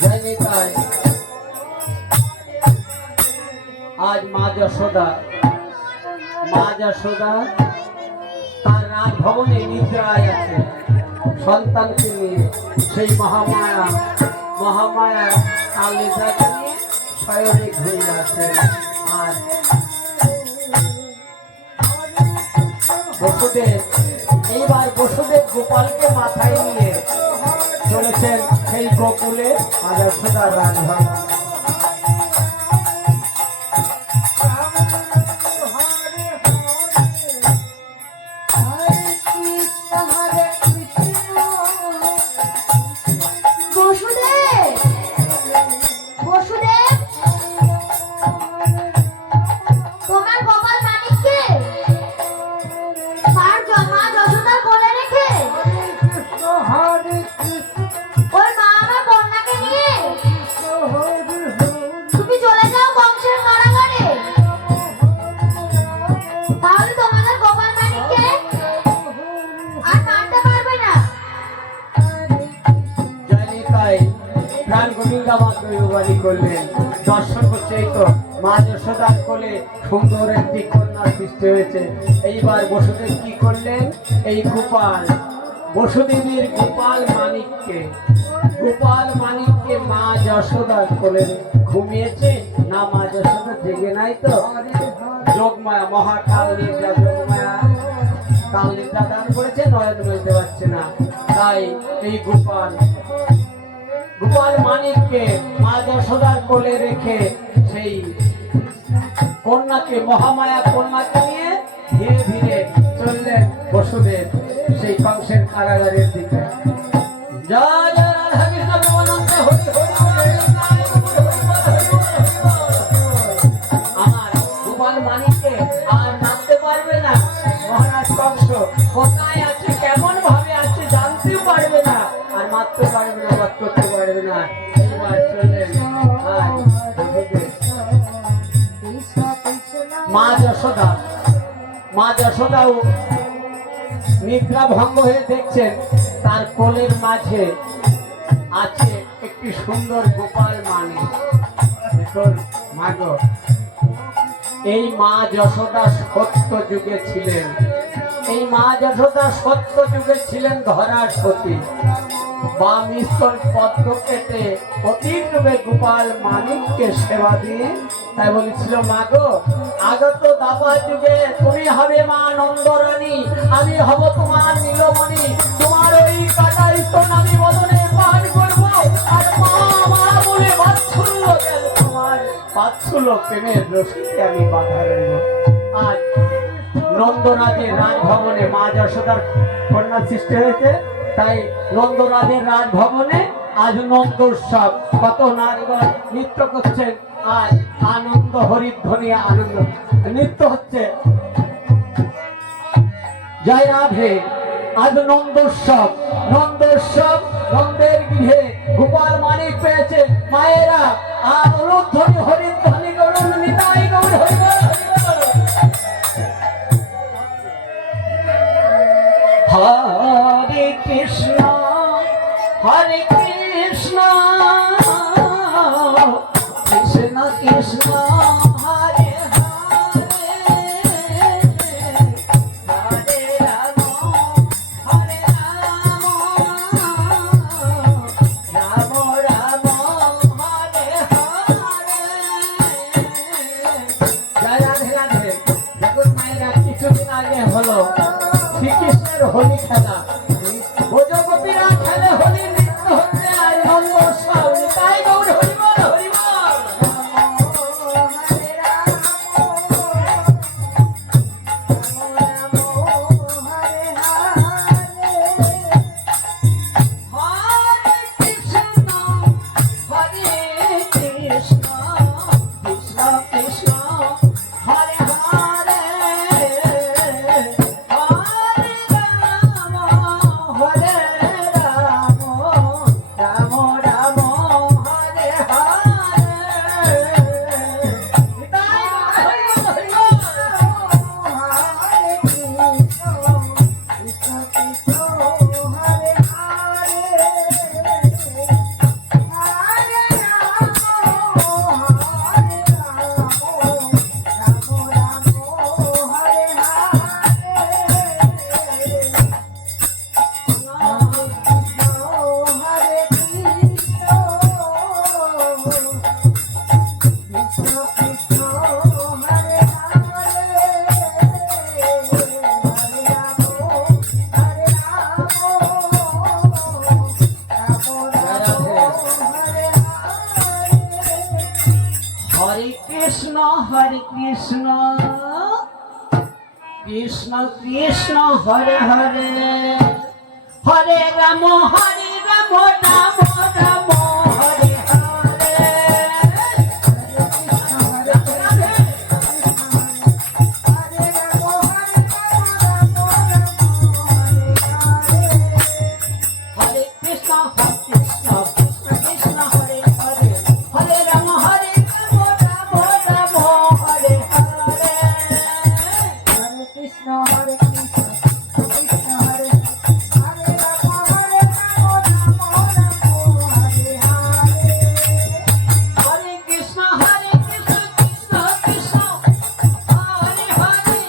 জয় নিতাই। আজ মা যশোদা তার রাজভবনে নিদ্রায় আছে সন্তানকে নিয়ে। সেই মহামায়া তার নিদ্রাকে নিয়ে শয়নে ঘুরে আছে। আর বসুদেব গোপালকে মাথায় নিয়ে চলেছেন সেই গোকুলে মা যশোদার রাজভবন। দর্শন করছে এই তো মা যশোদার কোলে সুন্দর একটি কন্যার সৃষ্টি হয়েছে। এইবার বসুদেব কি করলেন, এই বসুদেবীর গোপাল মানিককে মা যশোদার কোলে ঘুমিয়েছে না, মা যশোদা জেগে নাই তো। যোগমায়া মহাকাল নিদ্রা কাল নিদ্রা দান করেছে, নয়ন বলতে পারছে না। তাই এই গোপাল মানিককে মা যশোদার কোলে রেখে সেই কন্যাকে মহামায়া কন্যাকে নিয়ে ধীরে ধীরে চললেন বসুদেব সেই কংসের কারাগারের দিকে। জয় জয় রাধা কৃষ্ণ প্রেমানন্দ হরি হরি হরি আমার গোপাল মানিককে আর নামতে পারবে না। মহারাজ কংস কোথায় আছে, কেমন ভাবে আছে জানতেও পারবে না, আর মারতে পারবে না, বধ করতে পারবে না। এইবার চললেন আজ বসুদেব। মা যশোদাও নিদ্রা ভঙ্গ হয়ে দেখছেন তার কোলের মাঝে আছে একটি সুন্দর গোপাল মানিক। দেখুন মা গো, এই মা যশোদা সত্য যুগে ছিলেন, এই মা যশোদা সত্য যুগে ছিলেন ধরা সতী। বাম স্তন পদ্ম কেটে অতীত রূপে গোপাল মানিককে সেবা দিয়ে তাই বলেছিল, মা গো আগত দাপা যুগে তুমি হবে মা নন্দরানী, আমি হব তোমার নীলমণি, তোমার ওই কাটা স্তন আমি বদনে পান করব, আর মা মা বলে বাৎসল্য গেল তোমার বাৎসল্য প্রেমের রশিতে আমি বাধা রইব। আজ নন্দরাজের রাজভবনে মা যশোদার কন্যা সৃষ্টি হয়েছে, তাই নন্দরাজের রাজভবনে আজ নন্দ উৎসব। কত নারীগণ নৃত্য করছেন, আজ আনন্দ হরিধ্বনি আনন্দ নৃত্য হচ্ছে। জয় রাধে। আজ নন্দ উৎসব, নন্দ উৎসব, নন্দের গৃহে গোপাল মানিক পেয়েছে মায়েরা, আর অনুধ্বনি হরিধ্বনি করুন নিতাই গৌর হরি বল হরে কৃষ্ণ হরে কৃষ্ণ কৃষ্ণ কৃষ্ণ হরে হরে হরে রাম হরে রাম রাম রাম হরে হরে। জয় রাধে রাধে। দেখুন মায়েরা, কিছুদিন আগে হলো শ্রীকৃষ্ণের হোলি খেলা, ভোজগোপীরা খেলে হোলি, নৃত্য হচ্ছে আর নন্দ উৎসব। তাই গৌর হরি বল হরি বল। হরে কৃষ্ণ হরে কৃষ্ণ কৃষ্ণ কৃষ্ণ হরে হরে হরে রাম হরে রাম রাম রাম হরে হরে। নিতাই হরি বল হরি বল। হরে কৃষ্ণ হরে কৃষ্ণ কৃষ্ণ কৃষ্ণ হরে হরে হরে রাম রাম রাম হরে হরে। হরে কৃষ্ণ কৃষ্ণ কৃষ্ণ হরে হরে হরে রাম রাম রাম হরে হরে। কৃষ্ণ হরে কৃষ্ণ কৃষ্ণ হরে হরে রাম রাম রাম হরে হরে। হরে কৃষ্ণ কৃষ্ণ কৃষ্ণ হরে হরে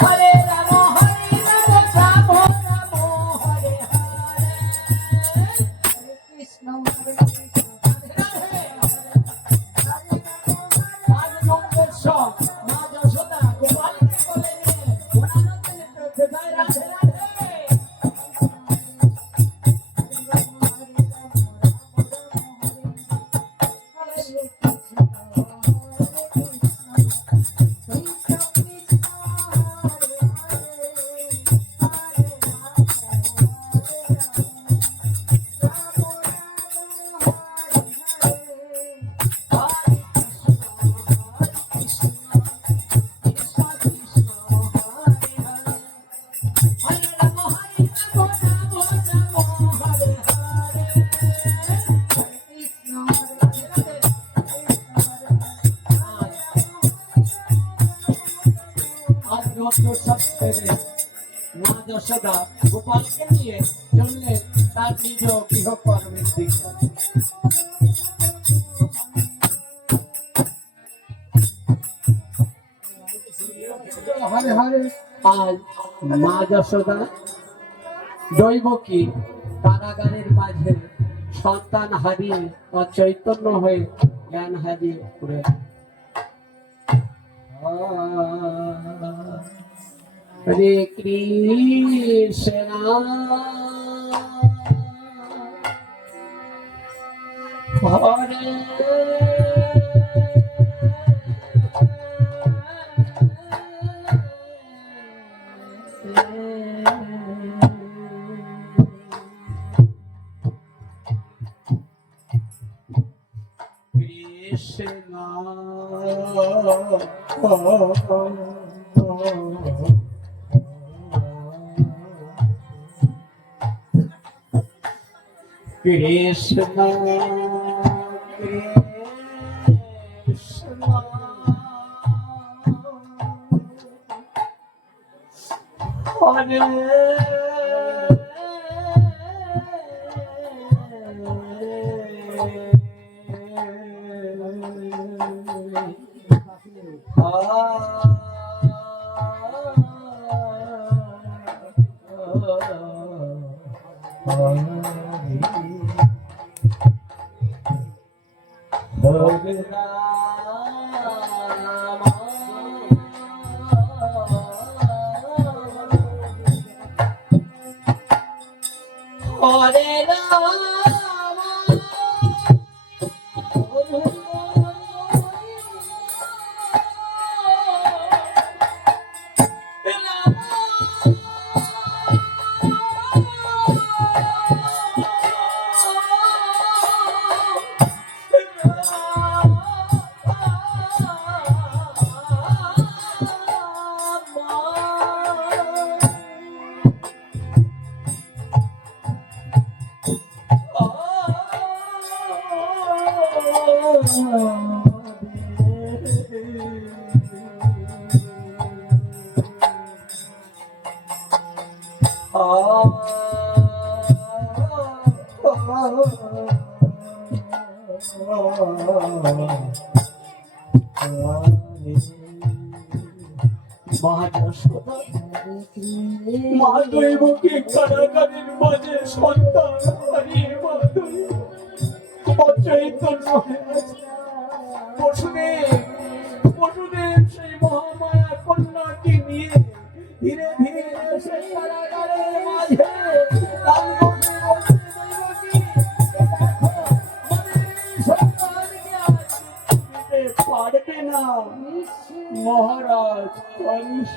হরে রাম রাম রাম হরে হরে। কৃষ্ণ হরে কৃষ্ণ আজ নন্দোৎসব, মা যশোদা গোপালকে কোলে নিয়ে আনন্দে নৃত্য করছে। জয় রাধে রাধে। হরে কৃষ্ণ সমগ্র সত্যের মা যশোদা গোপালকে নিয়ে চললেন তার নিজ গৃহকর্মের দিকে। হরে হরে আজ মা যশোদা দৈবকী কারাগারের মাঝে সন্তান হারিয়ে অচৈতন্য হয়ে জ্ঞান হারিয়ে পড়ে হরে কৃষ্ণ হরে Krishna, Krishna, Hare মা দৈবকী কারাগারের মাঝে সন্তান হারিয়ে মা অচৈতন্য হয়ে আছে। বসুদেব সেই মহামায়া কন্যাকে নিয়ে ধীরে ধীরে সেই কারাগারের মাঝে গান করতে বলছে, দৈবকী, দেখো, আমাদের এই সন্তানকে আজ দিতে পারবে না মহারাজ কংস।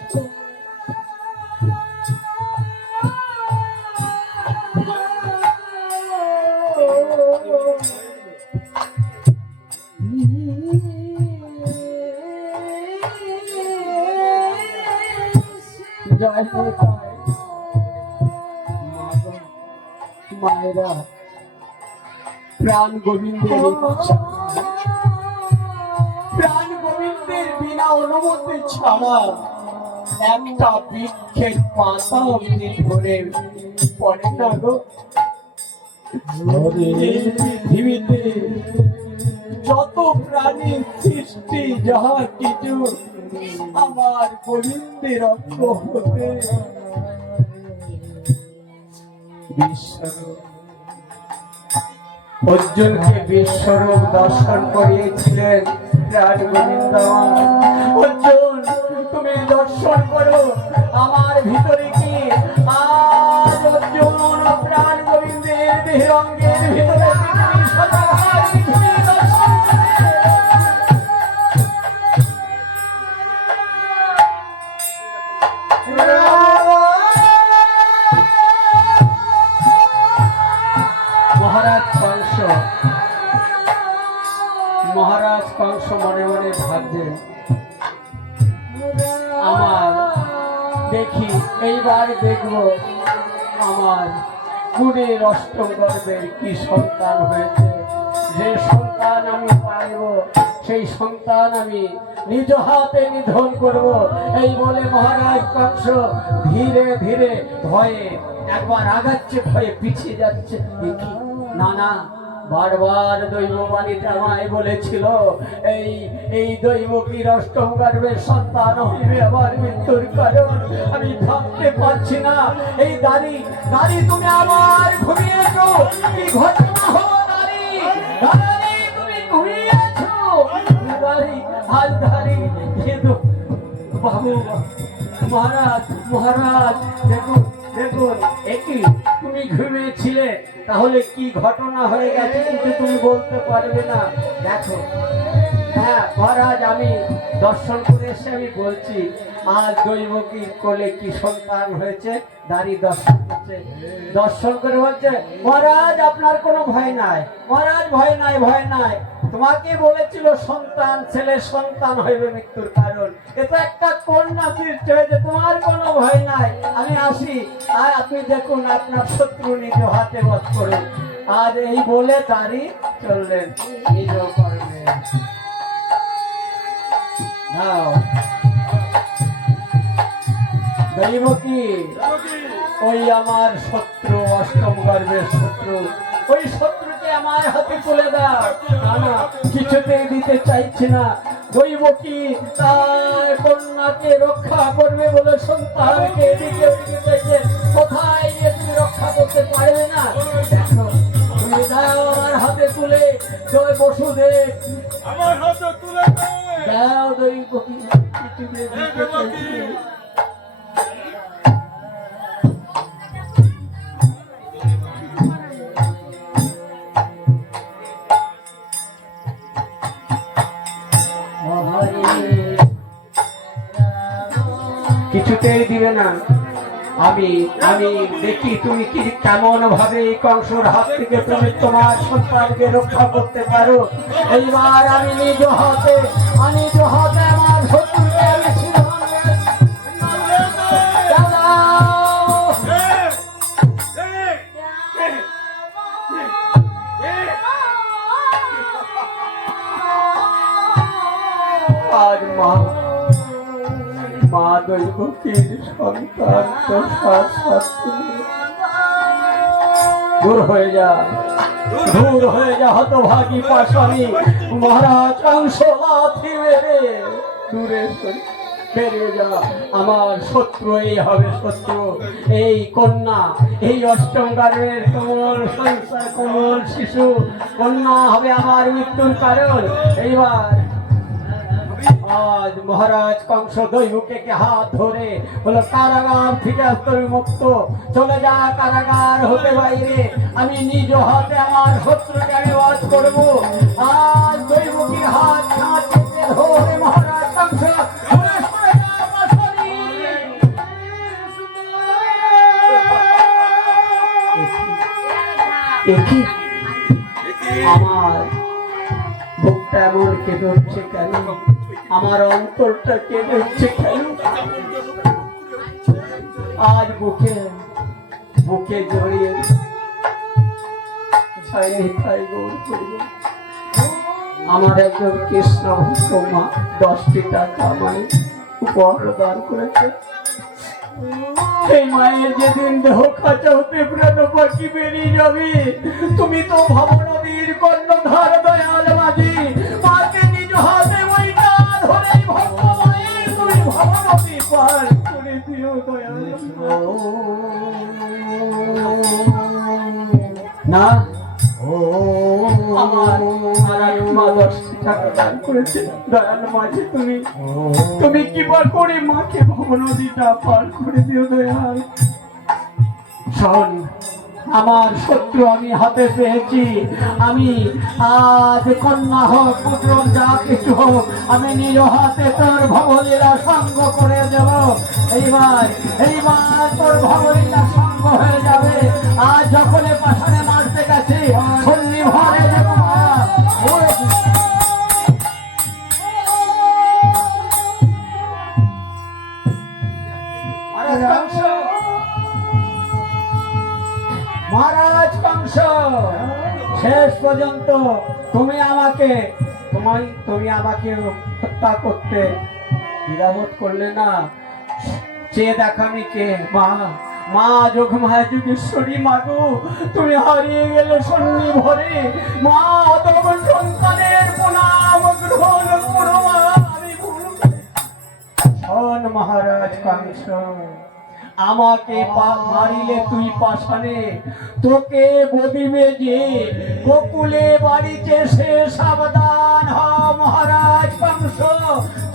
জয় হয়ে যায় মায়েরা প্রাণ গোবিন্দের ইচ্ছা, প্রাণ গোবিন্দের বিনা অনুমতি ছাড়া একটা বৃক্ষের পাতা অব্দি ধরে পড়ে না গো। পৃথিবীতে যত প্রাণী সৃষ্টি যাহা কিছু আমার গোবিন্দের অঙ্গ হতে অর্জুনকে বিশ্বরূপ দর্শন করিয়েছিলেন প্রাণ গোবিন্দ। অর্জুন, তুমি দর্শন করো আমার ভিতরে কি আজ অর্জুন প্রাণ গোবিন্দের দেহরঙ্গের ভিতরে পৃথিবী সদাহার পৃথিবী দর্শন মহারাজ কংস মনে মনে ভাবছেন, আমার দেখি এইবার দেখব আমার কুড়ের অষ্টম গর্ভের কি সন্তান হয়েছে। যে সন্তান আমি পাইব সেই সন্তান আমি নিজ হাতে নিধন করব। এই বলে মহারাজ কংস ধীরে ধীরে ভয়ে একবার আগাচ্ছে, ভয়ে পিছিয়ে যাচ্ছে। এ কি? না না, বারবার দৈববাণীতে আমায় বলেছিল এই দৈবকীর অষ্টম গর্ভের সন্তান হইবে আমার মৃত্যুর কারণ। আমি ভাবতে পারছি না। এই দাড়ি দাড়ি তুমি আবার ঘুমিয়েছো। কি ঘটনা হলো দাড়ি? দাড়ি তুমি ঘুমিয়েছো? দাড়ি আজ দাড়ি বাবু মহারাজ মহারাজ দেখুন দেখুন, একই তুমি ঘুমিয়েছিলে, তাহলে কি ঘটনা হয়ে গেছে কিন্তু তুমি বলতে পারবে না। দেখো, হ্যাঁ মহারাজ, আমি দর্শন করে এসে আমি বলছি, আজ দৈবকীর কোলে কি সন্তান হয়েছে। দাঁড়ি দর্শন করছে, দর্শন করে বলছে, মহারাজ আপনার কোনো ভয় নাই, মহারাজ ভয় নাই ভয় নাই। তোমাকে বলেছিল সন্তান, ছেলে সন্তান হইবে মৃত্যুর কারণ। এটা একটা কন্যা সৃষ্টি হয়েছে, তোমার কোনো ভয় নাই। আমি আসি, আর আপনি দেখুন আপনার শত্রু নিজ হাতে বধ করুন। আর এই বলে দাঁড়ি চললেন নিজ কর্মে। নাও দৈবকী, ওই আমার শত্রু, অষ্টম গর্ভের শত্রু, ওই শত্রুকে আমার হাতে তুলে দাও। না না, কিছুতেই দিতে চাইছি না। দৈবকী তার কন্যাকে রক্ষা করবে বলে সন্তানকে এদিকে ওদিকে চাইছে, কোথায় গিয়ে তুমি রক্ষা করতে পারবে না। দেখো, তুমি দাও আমার হাতে তুলে, জয় বসুদেব আমার হাতে তুলে দাও দৈবকী, কিছুতে দিতে চাইছি। কিছুতেই দিবে না। আমি আমি দেখি তুমি কি কেমন ভাবে এই কংসর হাত থেকে তুমি তোমার সন্তানকে রক্ষা করতে পারো। এইবার আমি নিজ হাতে আমার শত্রুকে আমি আজ মা দৈবকীর সন্তান তো দূর হয়ে যা, দূর হয়ে যা হতভাগী পাশানি। মহারাজ কংস লাথি মেরে দূরে বেরিয়ে যা। আমার শত্রু এই হবে শত্রু, এই কন্যা, এই অষ্টম গর্ভের কোমল সংসার, কোমল শিশু কন্যা হবে আমার মৃত্যুর কারণ। এইবার আজ মহারাজ কংস দৈবকে হাত ধরে বলো, কারাগার থেকে তুমি মুক্ত, চলে যা কারাগার হতে বাইরে। আমি নিজ হাতে আমার শত্রুকে আমি বধ করবো। আজ দৈবকীর হাত চেপে ধরে মহারাজ কংস আমার বুকটা এমন কেঁদে উঠছে কেন? আমার অন্তরটা কেঁদে উঠছে কেন? আজ বুকে বুকে জড়িয়ে আমার একজন কৃষ্ণ ভক্ত মা 10টি টাকা আমায় উপহার দান করেছে। এই মায়ের যেদিন দেহ খাঁচা হতে প্রাণ পাখি বেরিয়ে যাবে, তুমি তো ভাবনদীর কর্ণধার দয়াল মাঝি, মাকে নিজ হাতে ওইটা ধরে ভক্ত মায়ের তুমি ভাবনদী পার করে দিও দয়াল। না আমার মা 10টি টাকা দান করেছে দয়াল মাঝি, তুমি কিবা করে মাকে ভবনদীটা পার করে দিও দয়াল। শোন, আমার শত্রু আমি হাতে পেয়েছি। আমি আজ কন্যা হোক পুত্র যা কিছু হোক, আমি নিজ হাতে তোর ভবলীলা সঙ্গ করে দেব। এইবার তোর ভবলীলা সঙ্গ হয়ে যাবে। আজ যখন পাশানে মারতে গেছি সন্নি ভরে দেব। মহারাজ কংস, শেষ পর্যন্ত তুমি আমাকে হত্যা করতে দ্বিধাবোধ করলে না? চেয়ে দেখানি কে? মা, মা যোগমা যোগেশ্বরী মাগো, তুমি হারিয়ে গেলে সন্নি ভরে। মা অতম সন্তানের প্রণাম গ্রহণ করো মা, আমি ভুল করে। শোন মহারাজ কংস, আমাকে মারিলে তুই পাশানে, তোকে বদিবে যে গোকুলে বাড়িতে সে সাবধান হ মহারাজ কংস,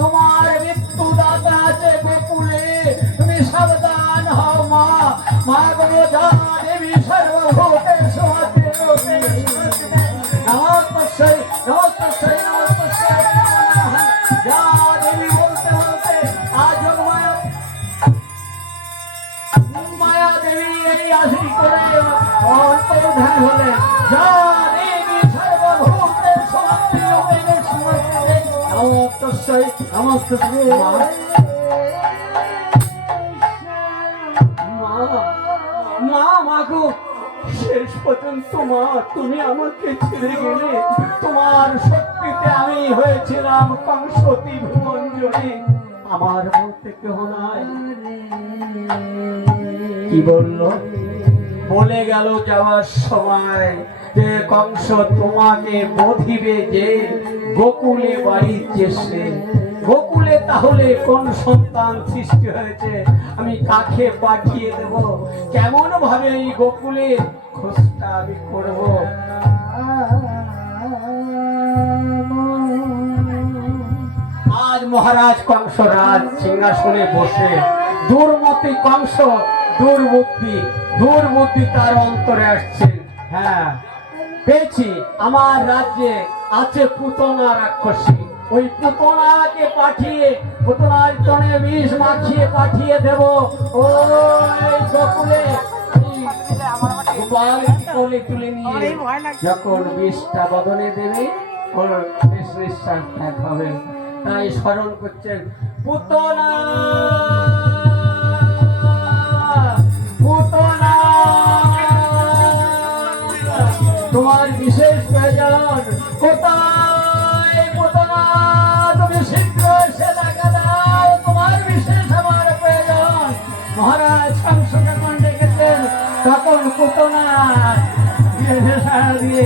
তোমার মৃত্যুদাতা আছে গোকুলে, তুমি সাবধান হও মা। মা গো যা দেবী সর্বভূতেষু নমস্তেশ্বরী নমস্তেশ্বরী নমস্তেশ্বরী যা দেবী বলতে বলতে আজ মায়া দেবী এই আসি করে অন্তর্ধান হলে যা দেবী সর্বভূতেষু নমস্তেশ্বরী নমস্তেশ্বরী। মা, মা গো, শেষ পর্যন্ত মা তুমি আমাকে ছেড়ে গেলে। তোমার শক্তিতে আমি হয়েছিলাম কংস ত্রিভুবনজয়ী, আমার বলতে কেহ নাই। কি বললো? বলে গেল যাওয়ার সময় যে কংস তোমাকে বধিবে যে গোকুলে বাড়িতে সে। গোকুলে তাহলে কোন সন্তান সৃষ্টি হয়েছে, আমি কাকে পাঠিয়ে দেব, কেমন ভাবে এই গোকুলে খোঁজটা আমি করব? আজ মহারাজ কংস রাজ সিংহাসনে বসে দুর্মতি কংস, দুর্বুদ্ধি তার অন্তরে আসছে। হ্যাঁ, পেয়েছি, আমার রাজ্যে আছে পুতনা রাক্ষসী, ওই পুতনাকে পাঠিয়ে পুতনার জনে বিষ মাখিয়ে পাঠিয়ে দেব ওই গোকুলে। কোলে তুলে নিয়ে যখন বিষটা বদনে দেবে ওর বেশ নিঃশ্বাস ত্যাগ হবে। তাই স্মরণ করছেন পুতনা পুতনা, তোমার বিশেষ প্রয়োজন কোথায়? পুতনা তুমি শীঘ্র এসে দেখা দাও, তোমার বিশেষ আমার প্রয়োজন। মহারাজ কংস যখন ডেকেছেন তখন পুতনা দিয়ে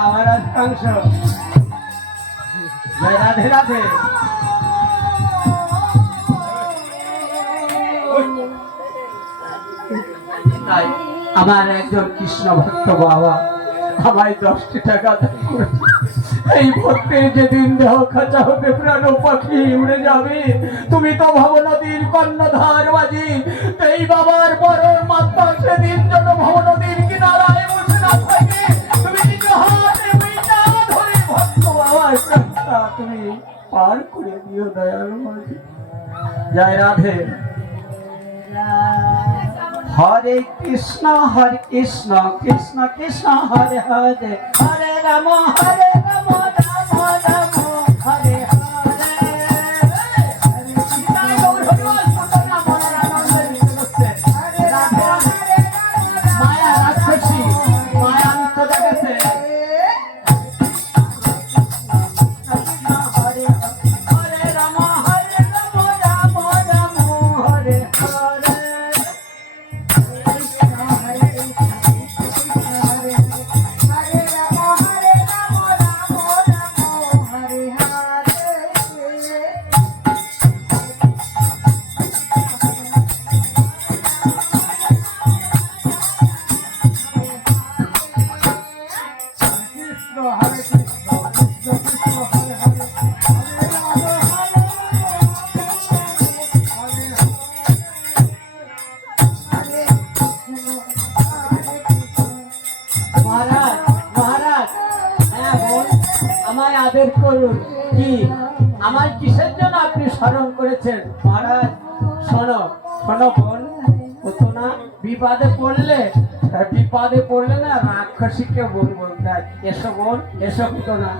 মহারাজ কংস রাধে রাধে। তাই আমার একজন কৃষ্ণ ভক্ত বাবা আমায় 10টি টাকা দান করেছে। এই ভক্তের যেদিন দেহ খাঁচা হতে প্রাণ পাখি উড়ে যাবে, তুমি তো ভব নদীর কর্ণধার বাজি, এই বাবার বড় মাত্রা সেদিন যেন ভব নদীর কিনারায় বসে না থাকে, তুমি নিজ হাতে বইটা ধরে ভক্ত বাবার প্রাণটা তুমি পার করে দিও দয়াল মাঝি। জয় রাধে। হরে কৃষ্ণ কৃষ্ণ কৃষ্ণ হরে হরে, হরে রাম রাম রাম হরে মায়া রাক্ষসী মায়ান্ত জগতে হরে রাম রাম রাম হরে হরে। আমায় আদর করুন। কি আমার কিসের জন্য আপনি স্মরণ করেছেন? মহারাজ শোনো শোনো বোন, পুতনা বিপদে পড়লে না রাক্ষসীকে বোন বলতে হয়। এসো বোন, এসো পুতনা।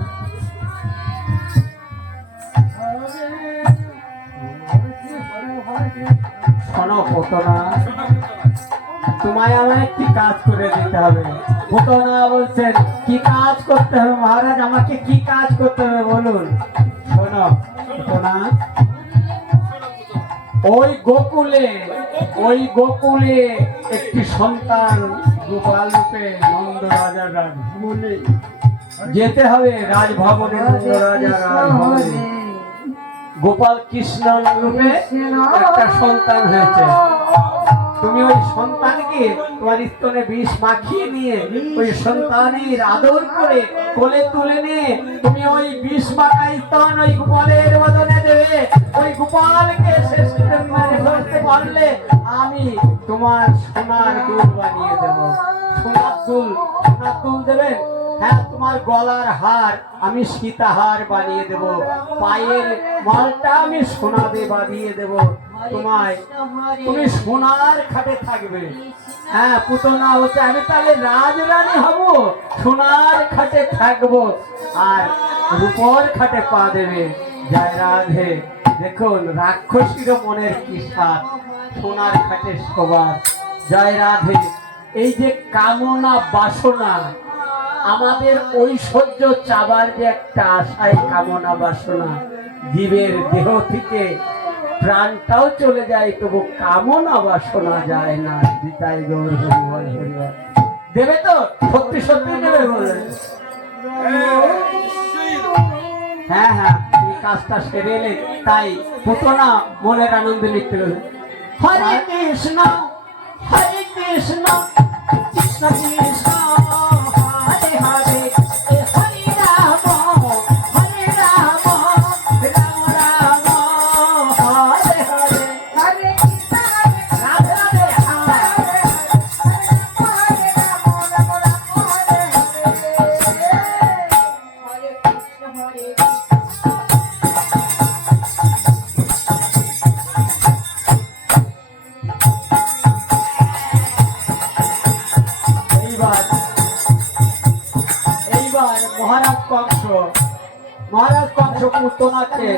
শোনো পুতনা, তোমায় আমায় একটি কাজ করে দিতে হবে। পুতনা বলছেন কি কাজ করতে হবে মহারাজ, আমাকে কি কাজ করতে হবে বলুন। শোনো পুতনা, ওই গোকুলে একটি সন্তান গোপাল রূপে নন্দ রাজার রাজভবনে যেতে হবে। রাজভবনে নন্দ রাজার রাজভবনে গোপাল কৃষ্ণ রূপে একটা সন্তান হয়েছে। তুমি ওই সন্তানকে তোমার স্তনে বিষ মাখিয়ে নিয়ে ওই সন্তানের আদর করে কোলে তুলে নিয়ে তুমি ওই বিষ মাখা স্তন ওই গোপালের বদনে দেবে। ওই গোপালকে শেষ করে ধরতে পারলে আমি তোমার সোনার দুল বানিয়ে দেব। সোনার দুল দেবেন? হ্যাঁ, তোমার গলার হার আমি সীতাহার বানিয়ে দেব, পায়ের মালটা আমি সোনা দিয়ে বাঁধিয়ে দেব তোমায়, তুমি সোনার খাটে থাকবে। হ্যাঁ পুতনা হচ্ছে, আমি তাহলে রাজরানী হব, সোনার খাটে থাকবো আর রূপর খাটে পা দেবে। জয় রাধে। দেখুন রাক্ষসীর মনের কি সাথ, সোনার খাটে সবার। জয় রাধে। এই যে কামনা বাসনা, আমাদের ঐশ্বর্য চাবার যে একটা আশায় কামনা বাসনা, জীবের দেহ থেকে প্রাণটাও চলে যায় তবু কামনা বাসনা যায় না। দিতাই গৌর হরিবল হরিবল। দেবে তো? সত্যি সত্যি দেবে বলে? হ্যাঁ হ্যাঁ, এই কাজটা সেরে এলে তাই পুতনা মনের আনন্দে লিখতে গেল হরে কৃষ্ণ হরে কৃষ্ণ কৃষ্ণ কৃষ্ণ হরে হরে হরে রাম হরে রাম রাম রাম হরে হরে হরে কৃষ্ণ রাধে রাধে। হরে রাম রাম রাম হরে হরে কৃষ্ণ হরে এইবার মহারাজ কংস পুতনাকে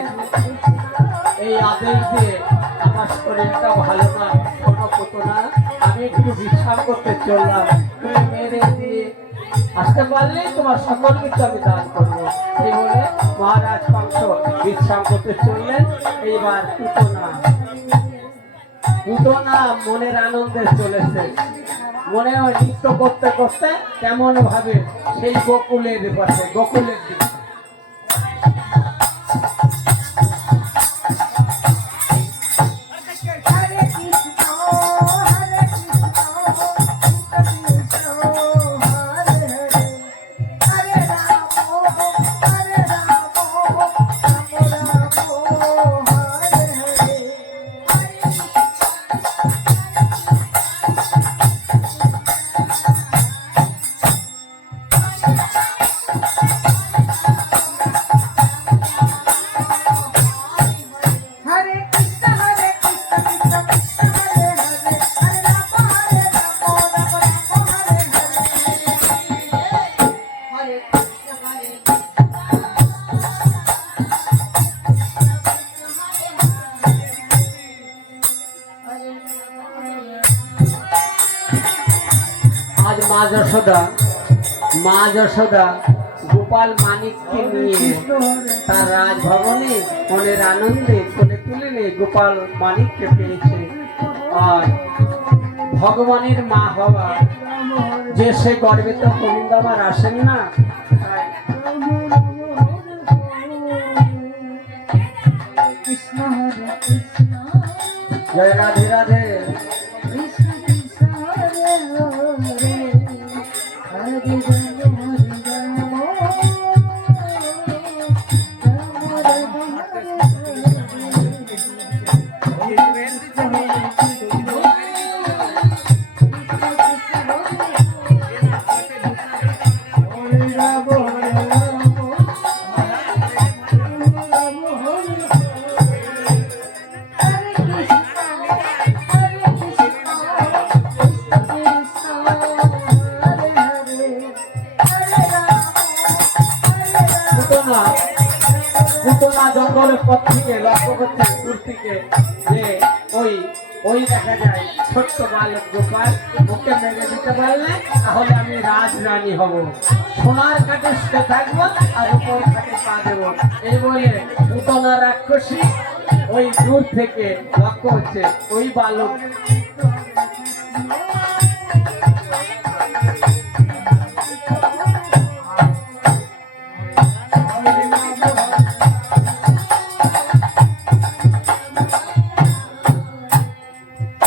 এই আদেশ দিয়ে, আমার শরীরটা ভালো না, কোনো পুতনা আমি একটু বিশ্রাম করতে চললাম, তুমি মেরে দিয়ে আসতে পারলেই তোমার সকল কিছু আমি দান করবো। এই বলে মহারাজ কংস বিশ্রাম করতে চললেন। এইবার পুতনা মনের আনন্দে চলেছে, মনে হয় নৃত্য করতে করতে কেমন ভাবে সেই গোকুলের পাশে, গোকুলের দিকে। হরে কৃষ্ণ হরে কৃষ্ণ কৃষ্ণ হরে হরে রাম হরে রাম হরে হরে হরে কৃষ্ণ কৃষ্ণ কৃষ্ণ হরে হরে হরে রাম রাম রাম হরে হরে কৃষ্ণ হরে আজ মা যশোদা গোপাল মানিককে নিয়ে তার রাজভবনে মনের আনন্দে কোলে তুলে নিয়ে গোপাল মানিককে পেয়েছে। আর ভগবানের মা হওয়া যে সে গর্বে তো গোবিন্দ আমার আসেন না। কৃষ্ণ হরে কৃষ্ণ জয় রাধে রাধে। কৃষ্ণ কৃষ্ণ হরে হরে হরে রাম হরে কৃষ্ণ জঙ্গলের পথ থেকে লক্ষ্য করছে দূর থেকে যে ওই ওই দেখা যায় ছোট্ট বালক গোপাল, ওকে মেরে দিতে পারলে তাহলে আমি রাজরানী হব, সোনার কাঠে শুতে থাকবো আর উপর কাঠে পা দেবো। এই বলে পুতনা রাক্ষসী ওই দূর থেকে লক্ষ্য হচ্ছে ওই বালক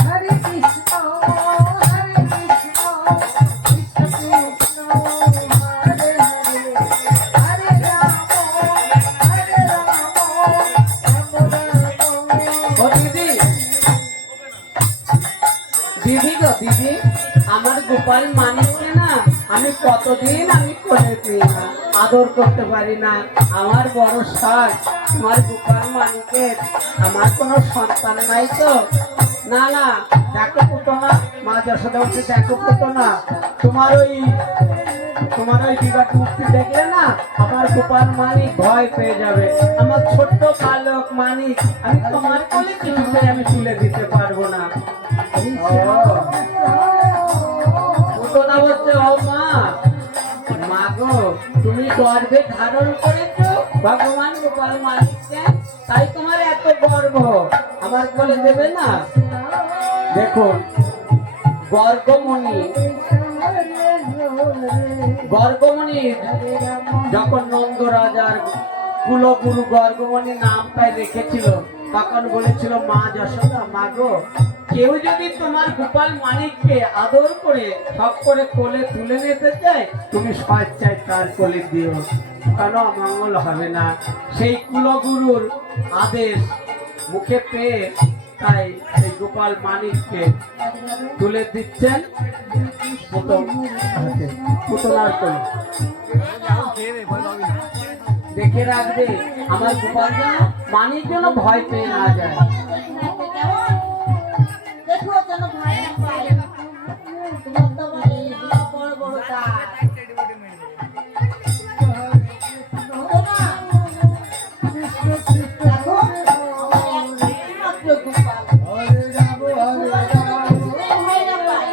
হরে কৃষ্ণ কৃষ্ণ কৃষ্ণ হরে হরে হরে রাম রাম রাম। ও দিদি, দিদি গো দিদি, আমার গোপাল মানিককে না আমি কতদিন আমি কোলে পেয়ে না, আদর করতে পারি না। আমার বড় শখ আমার গোপাল মানিকের, আমার কোনো সন্তান নাই তো। না না, দেখো পুতনা, মা যশোদা বলছে দেখো পুতনা, তোমার ওই বিরাট মূর্তি দেখলে না আমার গোপাল মানিক ভয় পেয়ে যাবে। আমার ছোট্ট বালক মানিক আমি তোমার কোলে কিছুতে আমি তুলে দিতে পারবো না। পুতনা বলছে ও মা, মা গো তুমি গর্বে ধারণ করেছো ভগবান গোপাল মানিককে, তাই তোমার এত গর্ব, আমার কোলে দেবে না? দেখুন গর্গমণি যখন নন্দ রাজার কুলগুরু গর্গমণি নামটাই রেখেছিল তখন বলেছিল মা যশোদা, মা গো কেউ যদি তোমার গোপাল মানিককে আদর করে সব করে কোলে তুলে নিতে চায় তুমি স্বেচ্ছায় তার কোলে দিও, কেন অমঙ্গল হবে না। সেই কুলগুরুর আদেশ মুখে পেয়ে তাই এই গোপাল মানিককে তুলে দিচ্ছেন পুতনার কোলে। দেখে রাখবে আমার গোপাল যেন মানিক যেন ভয় পেয়ে না যায়। দেখো যেন ভয় না পায়, তোমার তো বড় বড় কাজ। দেখো আমার একমাত্র গোপাল, হরে রাম হরে রাম ভয় না পায়।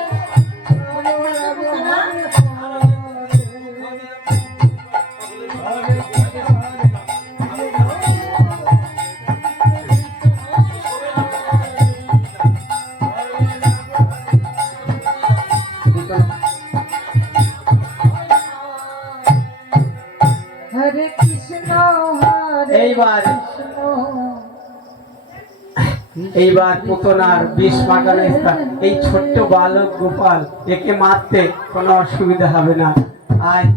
হরে কৃষ্ণ এইবার এইবার পুতনার বিষ মাখানো স্থান, এই ছোট্ট বালক গোপাল, একে মারতে কোনো অসুবিধা হবে না। আজ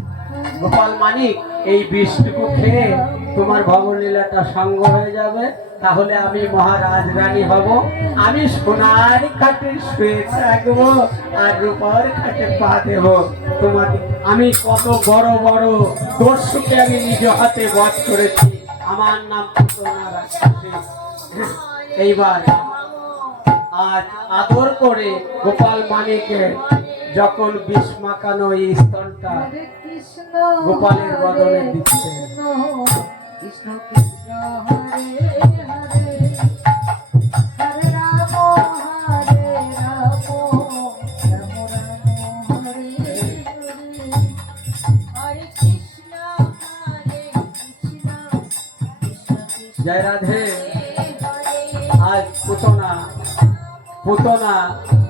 গোপাল মানিক এই বিষটুকু খেয়ে তোমার ভবলীলাটা সঙ্গ হয়ে যাবে, তাহলে আমি মহারাজ রানী হব, আমি সোনার খাটে শুয়ে থাকবো আর রূপার খাটে পা দেব। তোমাকে আমি কত বড় বড় দস্যুকে আমি নিজ হাতে বধ করেছি, আমার নাম পুতনা রাক্ষসী। এইবার আজ আদর করে গোপাল মানিকের যখন বিষ মাখানো এই স্তনটা কৃষ্ণ গোপালের বদলে দিচ্ছে। কৃষ্ণ কৃষ্ণ হরে হরে হরে রাম হরে রাম রাম রাম হরে হরে হরে কৃষ্ণ হরে কৃষ্ণ কৃষ্ণ কৃষ্ণ জয় রাধে। হরে আজ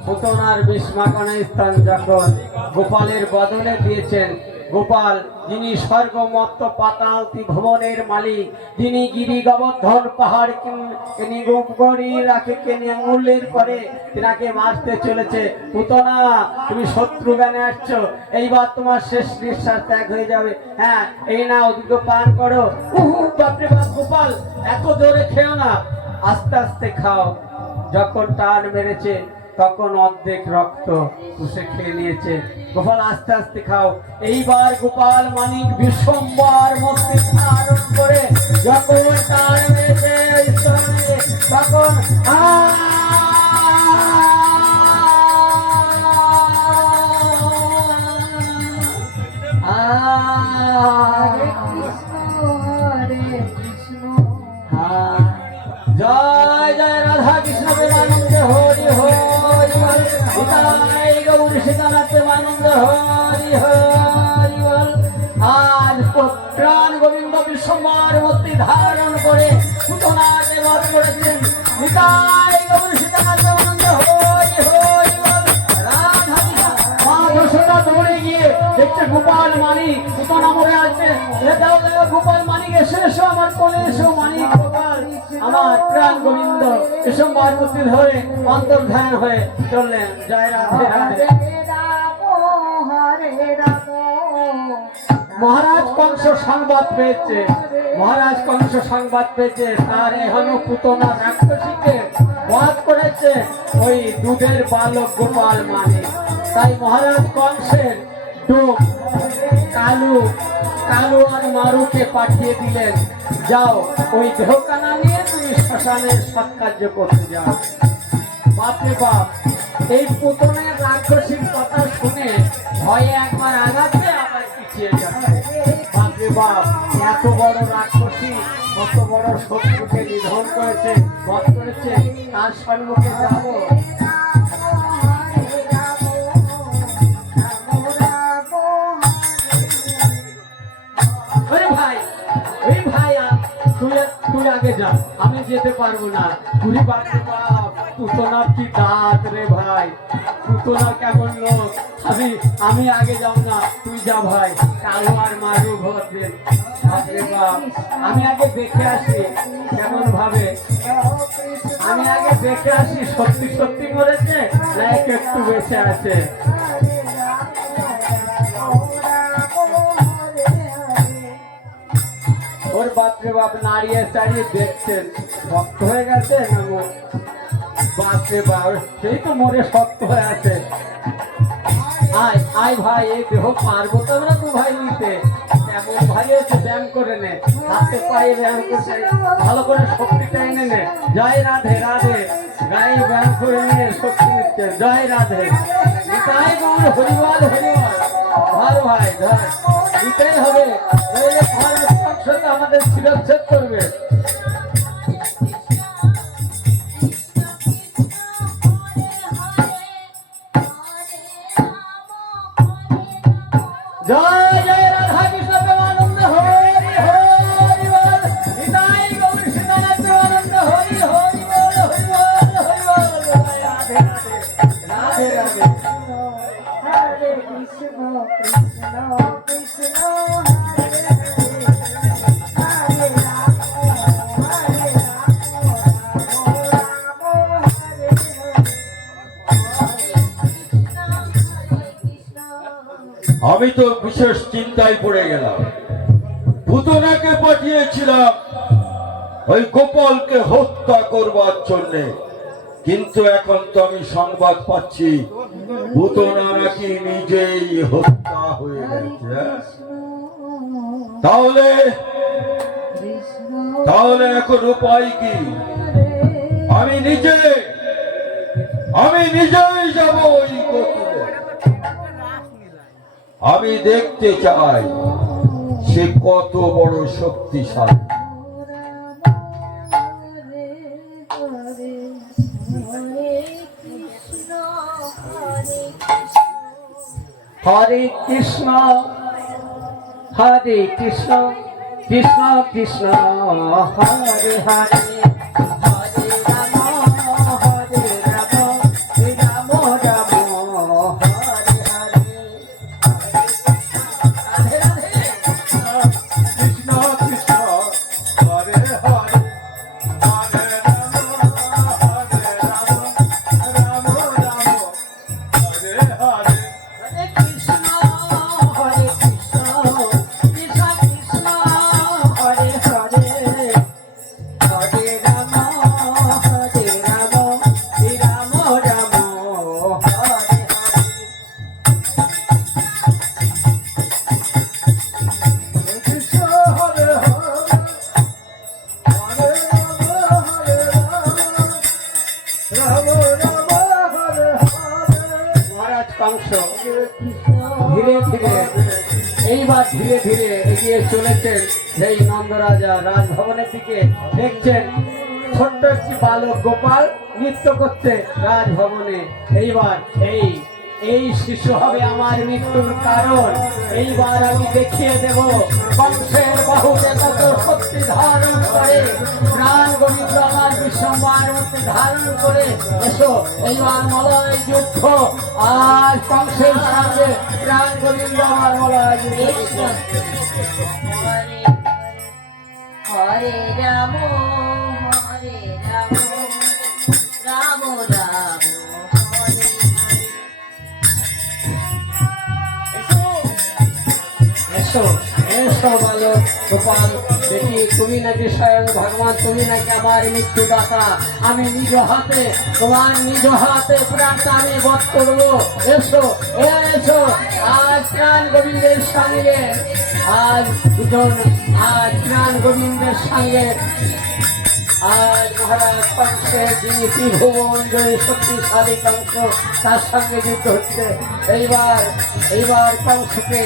পুতনার বিষ মাখানো স্থান যখন গোপালের বদলে দিয়েছেন, গোপাল যিনি স্বর্গমত্ত পাতাল ত্রিভুবনের মালিক, যিনি গিরি গোবর্ধন পাহাড় আঙুলের পরে তিনাকে মারতে চলেছে। পুতনা তুমি শত্রু জ্ঞানে আসছো, এইবার তোমার শেষ নিঃশ্বাস ত্যাগ হয়ে যাবে। হ্যাঁ এই না ওদিকে পান করো। বাপরে বাপ গোপাল, এত জোরে খেও না, আস্তে আস্তে খাও। যখন টান মেরেছে তখন অর্ধেক রক্ত পুষে খেয়ে নিয়েছে। গোপাল আস্তে আস্তে খাও। এইবার গোপাল মানিক বিশ্বম্বর মূর্তি ধারণ করে যখন টান মেরেছে স্তনে, তখন হরে কৃষ্ণ হরে কৃষ্ণ গোপাল মানিক পুতনা মরে আছে। দাও দাও গোপাল মানিক, এসো এসো আমার কোলে এসো, মানিক গোপাল আমার প্রাণ গোবিন্দ এসব মারমূর্তি ধরে অন্তর্ধান হয়ে চললেন। জয় রাধে রাধে। মহারাজ কংস সংবাদ পেয়েছে, মহারাজ কংস সংবাদ পেয়েছে তার এখনো পুতনা রাক্ষসীকে বধ করেছে ওই দুধের বালক গোপাল মানিক। তাই মহারাজ কংসের ডোম কালু কালু আর মারুকে পাঠিয়ে দিলেন, যাও ওই দেহকানা নিয়ে তুমি শ্মশানের সৎকার্য করতে যাও। বাপরে বাপ, এই পুতনের রাক্ষসীর কথা শুনে ভয়ে একবার আগাচ্ছে আবার পিছিয়ে যাচ্ছে। বাপরে বাপ, এত বড় রাক্ষসী কত বড় শত্রুকে নিধন করেছে, বধ করেছে, তার সম্মুখে যাবো। তুই আগে যা, আমি যেতে পারবো না। তুই বাপরে বাপ, পুতনার কি দাঁত রে ভাই, পুতনা কেমন লোক। আমি আগে যাব না, তুই যা ভাই। কালো আর মারু ভদ্রে বাপরে বাপ, আমি আগে দেখে আসি কেমন ভাবে, আমি আগে দেখে আসি সত্যি সত্যি মরেছে না একটু বেঁচে আছে। ওর বাপরে বাপ নাড়িয়ে চাড়িয়ে দেখছেন শক্ত হয়ে গেছে না, বাপরে বাপ সেই তো মরে শক্ত হয়ে আছে। আয় আয় ভাই, এই দেহ পারবো তো না তো ভাই নিতে, এমন ভাই আছে ব্যায়াম করে নে, হাতে পায়ে ব্যায়াম করছে, ভালো করে শক্তিটা এনে নে। জয় রাধে রাধে, গায়ে ব্যায়াম করে নিয়ে শক্তি নিচ্ছে। জয় রাধে, নিতাই গৌর হরিবল হরিবল। ধর ভাই ধর, নিতেই হবে, নইলে আমাদের শিরচ্ছেদ করবে। জয় জয় রাধা কৃষ্ণ প্রেমানন্দ হরি হরি বল, নিতাই গৌর সীতানাথ প্রেমানন্দ হরি হরি বল, হরি বল হরি বল। রাধে রাধে রাধে রাধে। হরে কৃষ্ণ কৃষ্ণ কৃষ্ণ হরে আমি তো বিশেষ চিন্তায় পড়ে গেলাম। পুতনাকে পাঠিয়েছিলাম ওই গোপালকে হত্যা করবার জন্য, কিন্তু এখন তো আমি সংবাদ পাচ্ছি পুতনা নাকি নিজেই হত্যা হয়ে গেছে। তাহলে এখন উপায় কি? আমি নিজেই যাব ওই গোকুলে। আমি দেখতে চাই সে কত বড় শক্তিশালী। হরে কৃষ্ণ হরে কৃষ্ণ কৃষ্ণ কৃষ্ণ হরে হরে, হরে রাম হরে রাম রাম রাম হরে হরে। রাধে রাধে। কৃষ্ণ কৃষ্ণ হরে হরে, হরে রাম রাম রাম হরে হরে। হরে কৃষ্ণ হরে কৃষ্ণ কৃষ্ণ কৃষ্ণ হরে হরে, হরে রাম রাম রাম হরে হরে। কৃষ্ণ হরে হরে, হরে রাম হরে রাম, রাম রাম হরে হরে। মহারাজ কংস ধীরে ধীরে এইবার ধীরে ধীরে এগিয়ে চলেছেন সেই নন্দরাজা রাজভবনের দিকে। দেখছেন ছোট্ট একটি বালক গোপাল নৃত্য করছে রাজভবনে। এইবার এই শিশু হবে আমার মৃত্যুর কারণ। এইবার আমি দেখিয়ে দেব কংসের বাহুতে কত শক্তি ধারণ করে প্রাণ গোবিন্দ আমার বিশ্বম্বার মধ্যে ধারণ করে। এসো এইবার মলয় যুদ্ধ আর কংসের সঙ্গে প্রাণ গোবিন্দ আমার বলা আছে কৃষ্ণ হরে রাম রাম রাম হরে এসো এসো বালক গোপাল, দেখি তুমি নাকি স্বয়ং ভগবান, তুমি নাকি আমার মৃত্যুদাতা। আমি নিজ হাতে প্রাণটা আমি বধ করবো। এসো এসো, আজ প্রাণ গোবিন্দের সঙ্গে আজ প্রাণ গোবিন্দের সঙ্গে আজ মহারাজ কংসের যিনি ত্রিভুবন জয়ী শক্তিশালী কংস, তার সঙ্গে যুদ্ধ হচ্ছে। এইবার কংসকে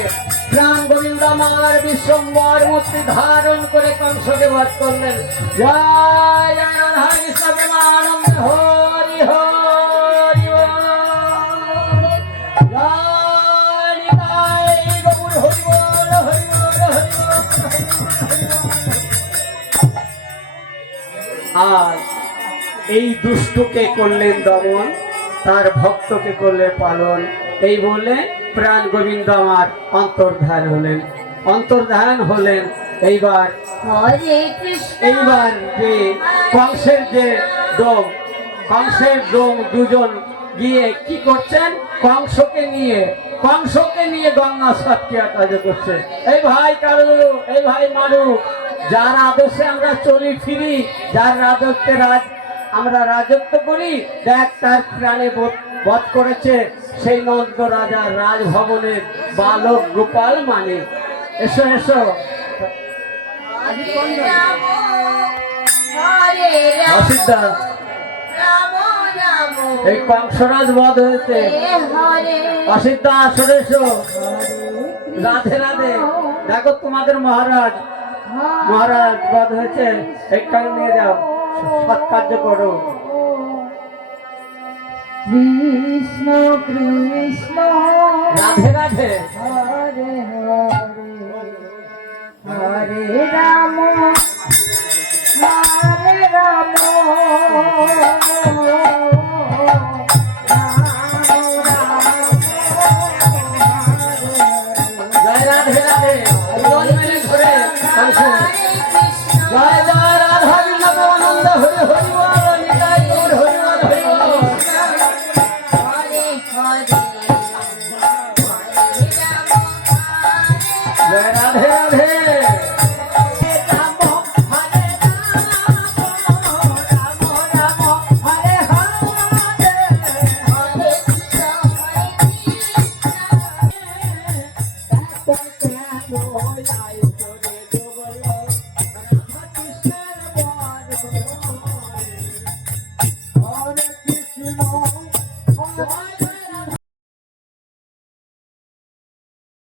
প্রাণ গোবিন্দ আমার বিশ্বম্বর মূর্তি ধারণ করে কংসকে বধ করলেন। জয় জয় রাধা কৃষ্ণ প্রেমানন্দ হরি হরি বল। জয় নিতাই গৌর হরি বল, হরি বল, হরি বল, হরি বল। আজ এই দুষ্টকে করলেন দমন, তার ভক্তকে করলে পালন। এই বলে প্রাণ গোবিন্দ আমার অন্তর্ধান হলেন। এইবার হরে কৃষ্ণ যে কংসের ডোম দুজন গিয়ে কি করছেন, কংসকে নিয়ে গঙ্গা সাতকিয়া কাজ করছে। এই ভাই কারু, এই ভাই মারু, যার আদর্শে আমরা চলি ফিরি, যার রাজত্বে আমরা রাজত্ব করি, দেখ তার প্রাণে বধ করেছে সেই নন্দ রাজার রাজভবনের বালক গোপাল মানে। এসো এসো হরে রাম হরে রাম অসিদ্ধা, রাম রাম এই কংসরাজ বধ হয়েছে। হরে অসিদ্ধা আসরে এসো, রাধে রাধে। দেখো তোমাদের মহারাজ বধ হয়েছে, একটু নিয়ে যাও, সৎকার্য করো। কৃষ্ণ কৃষ্ণ রাধে রাধে। হরে হরে হরে রাম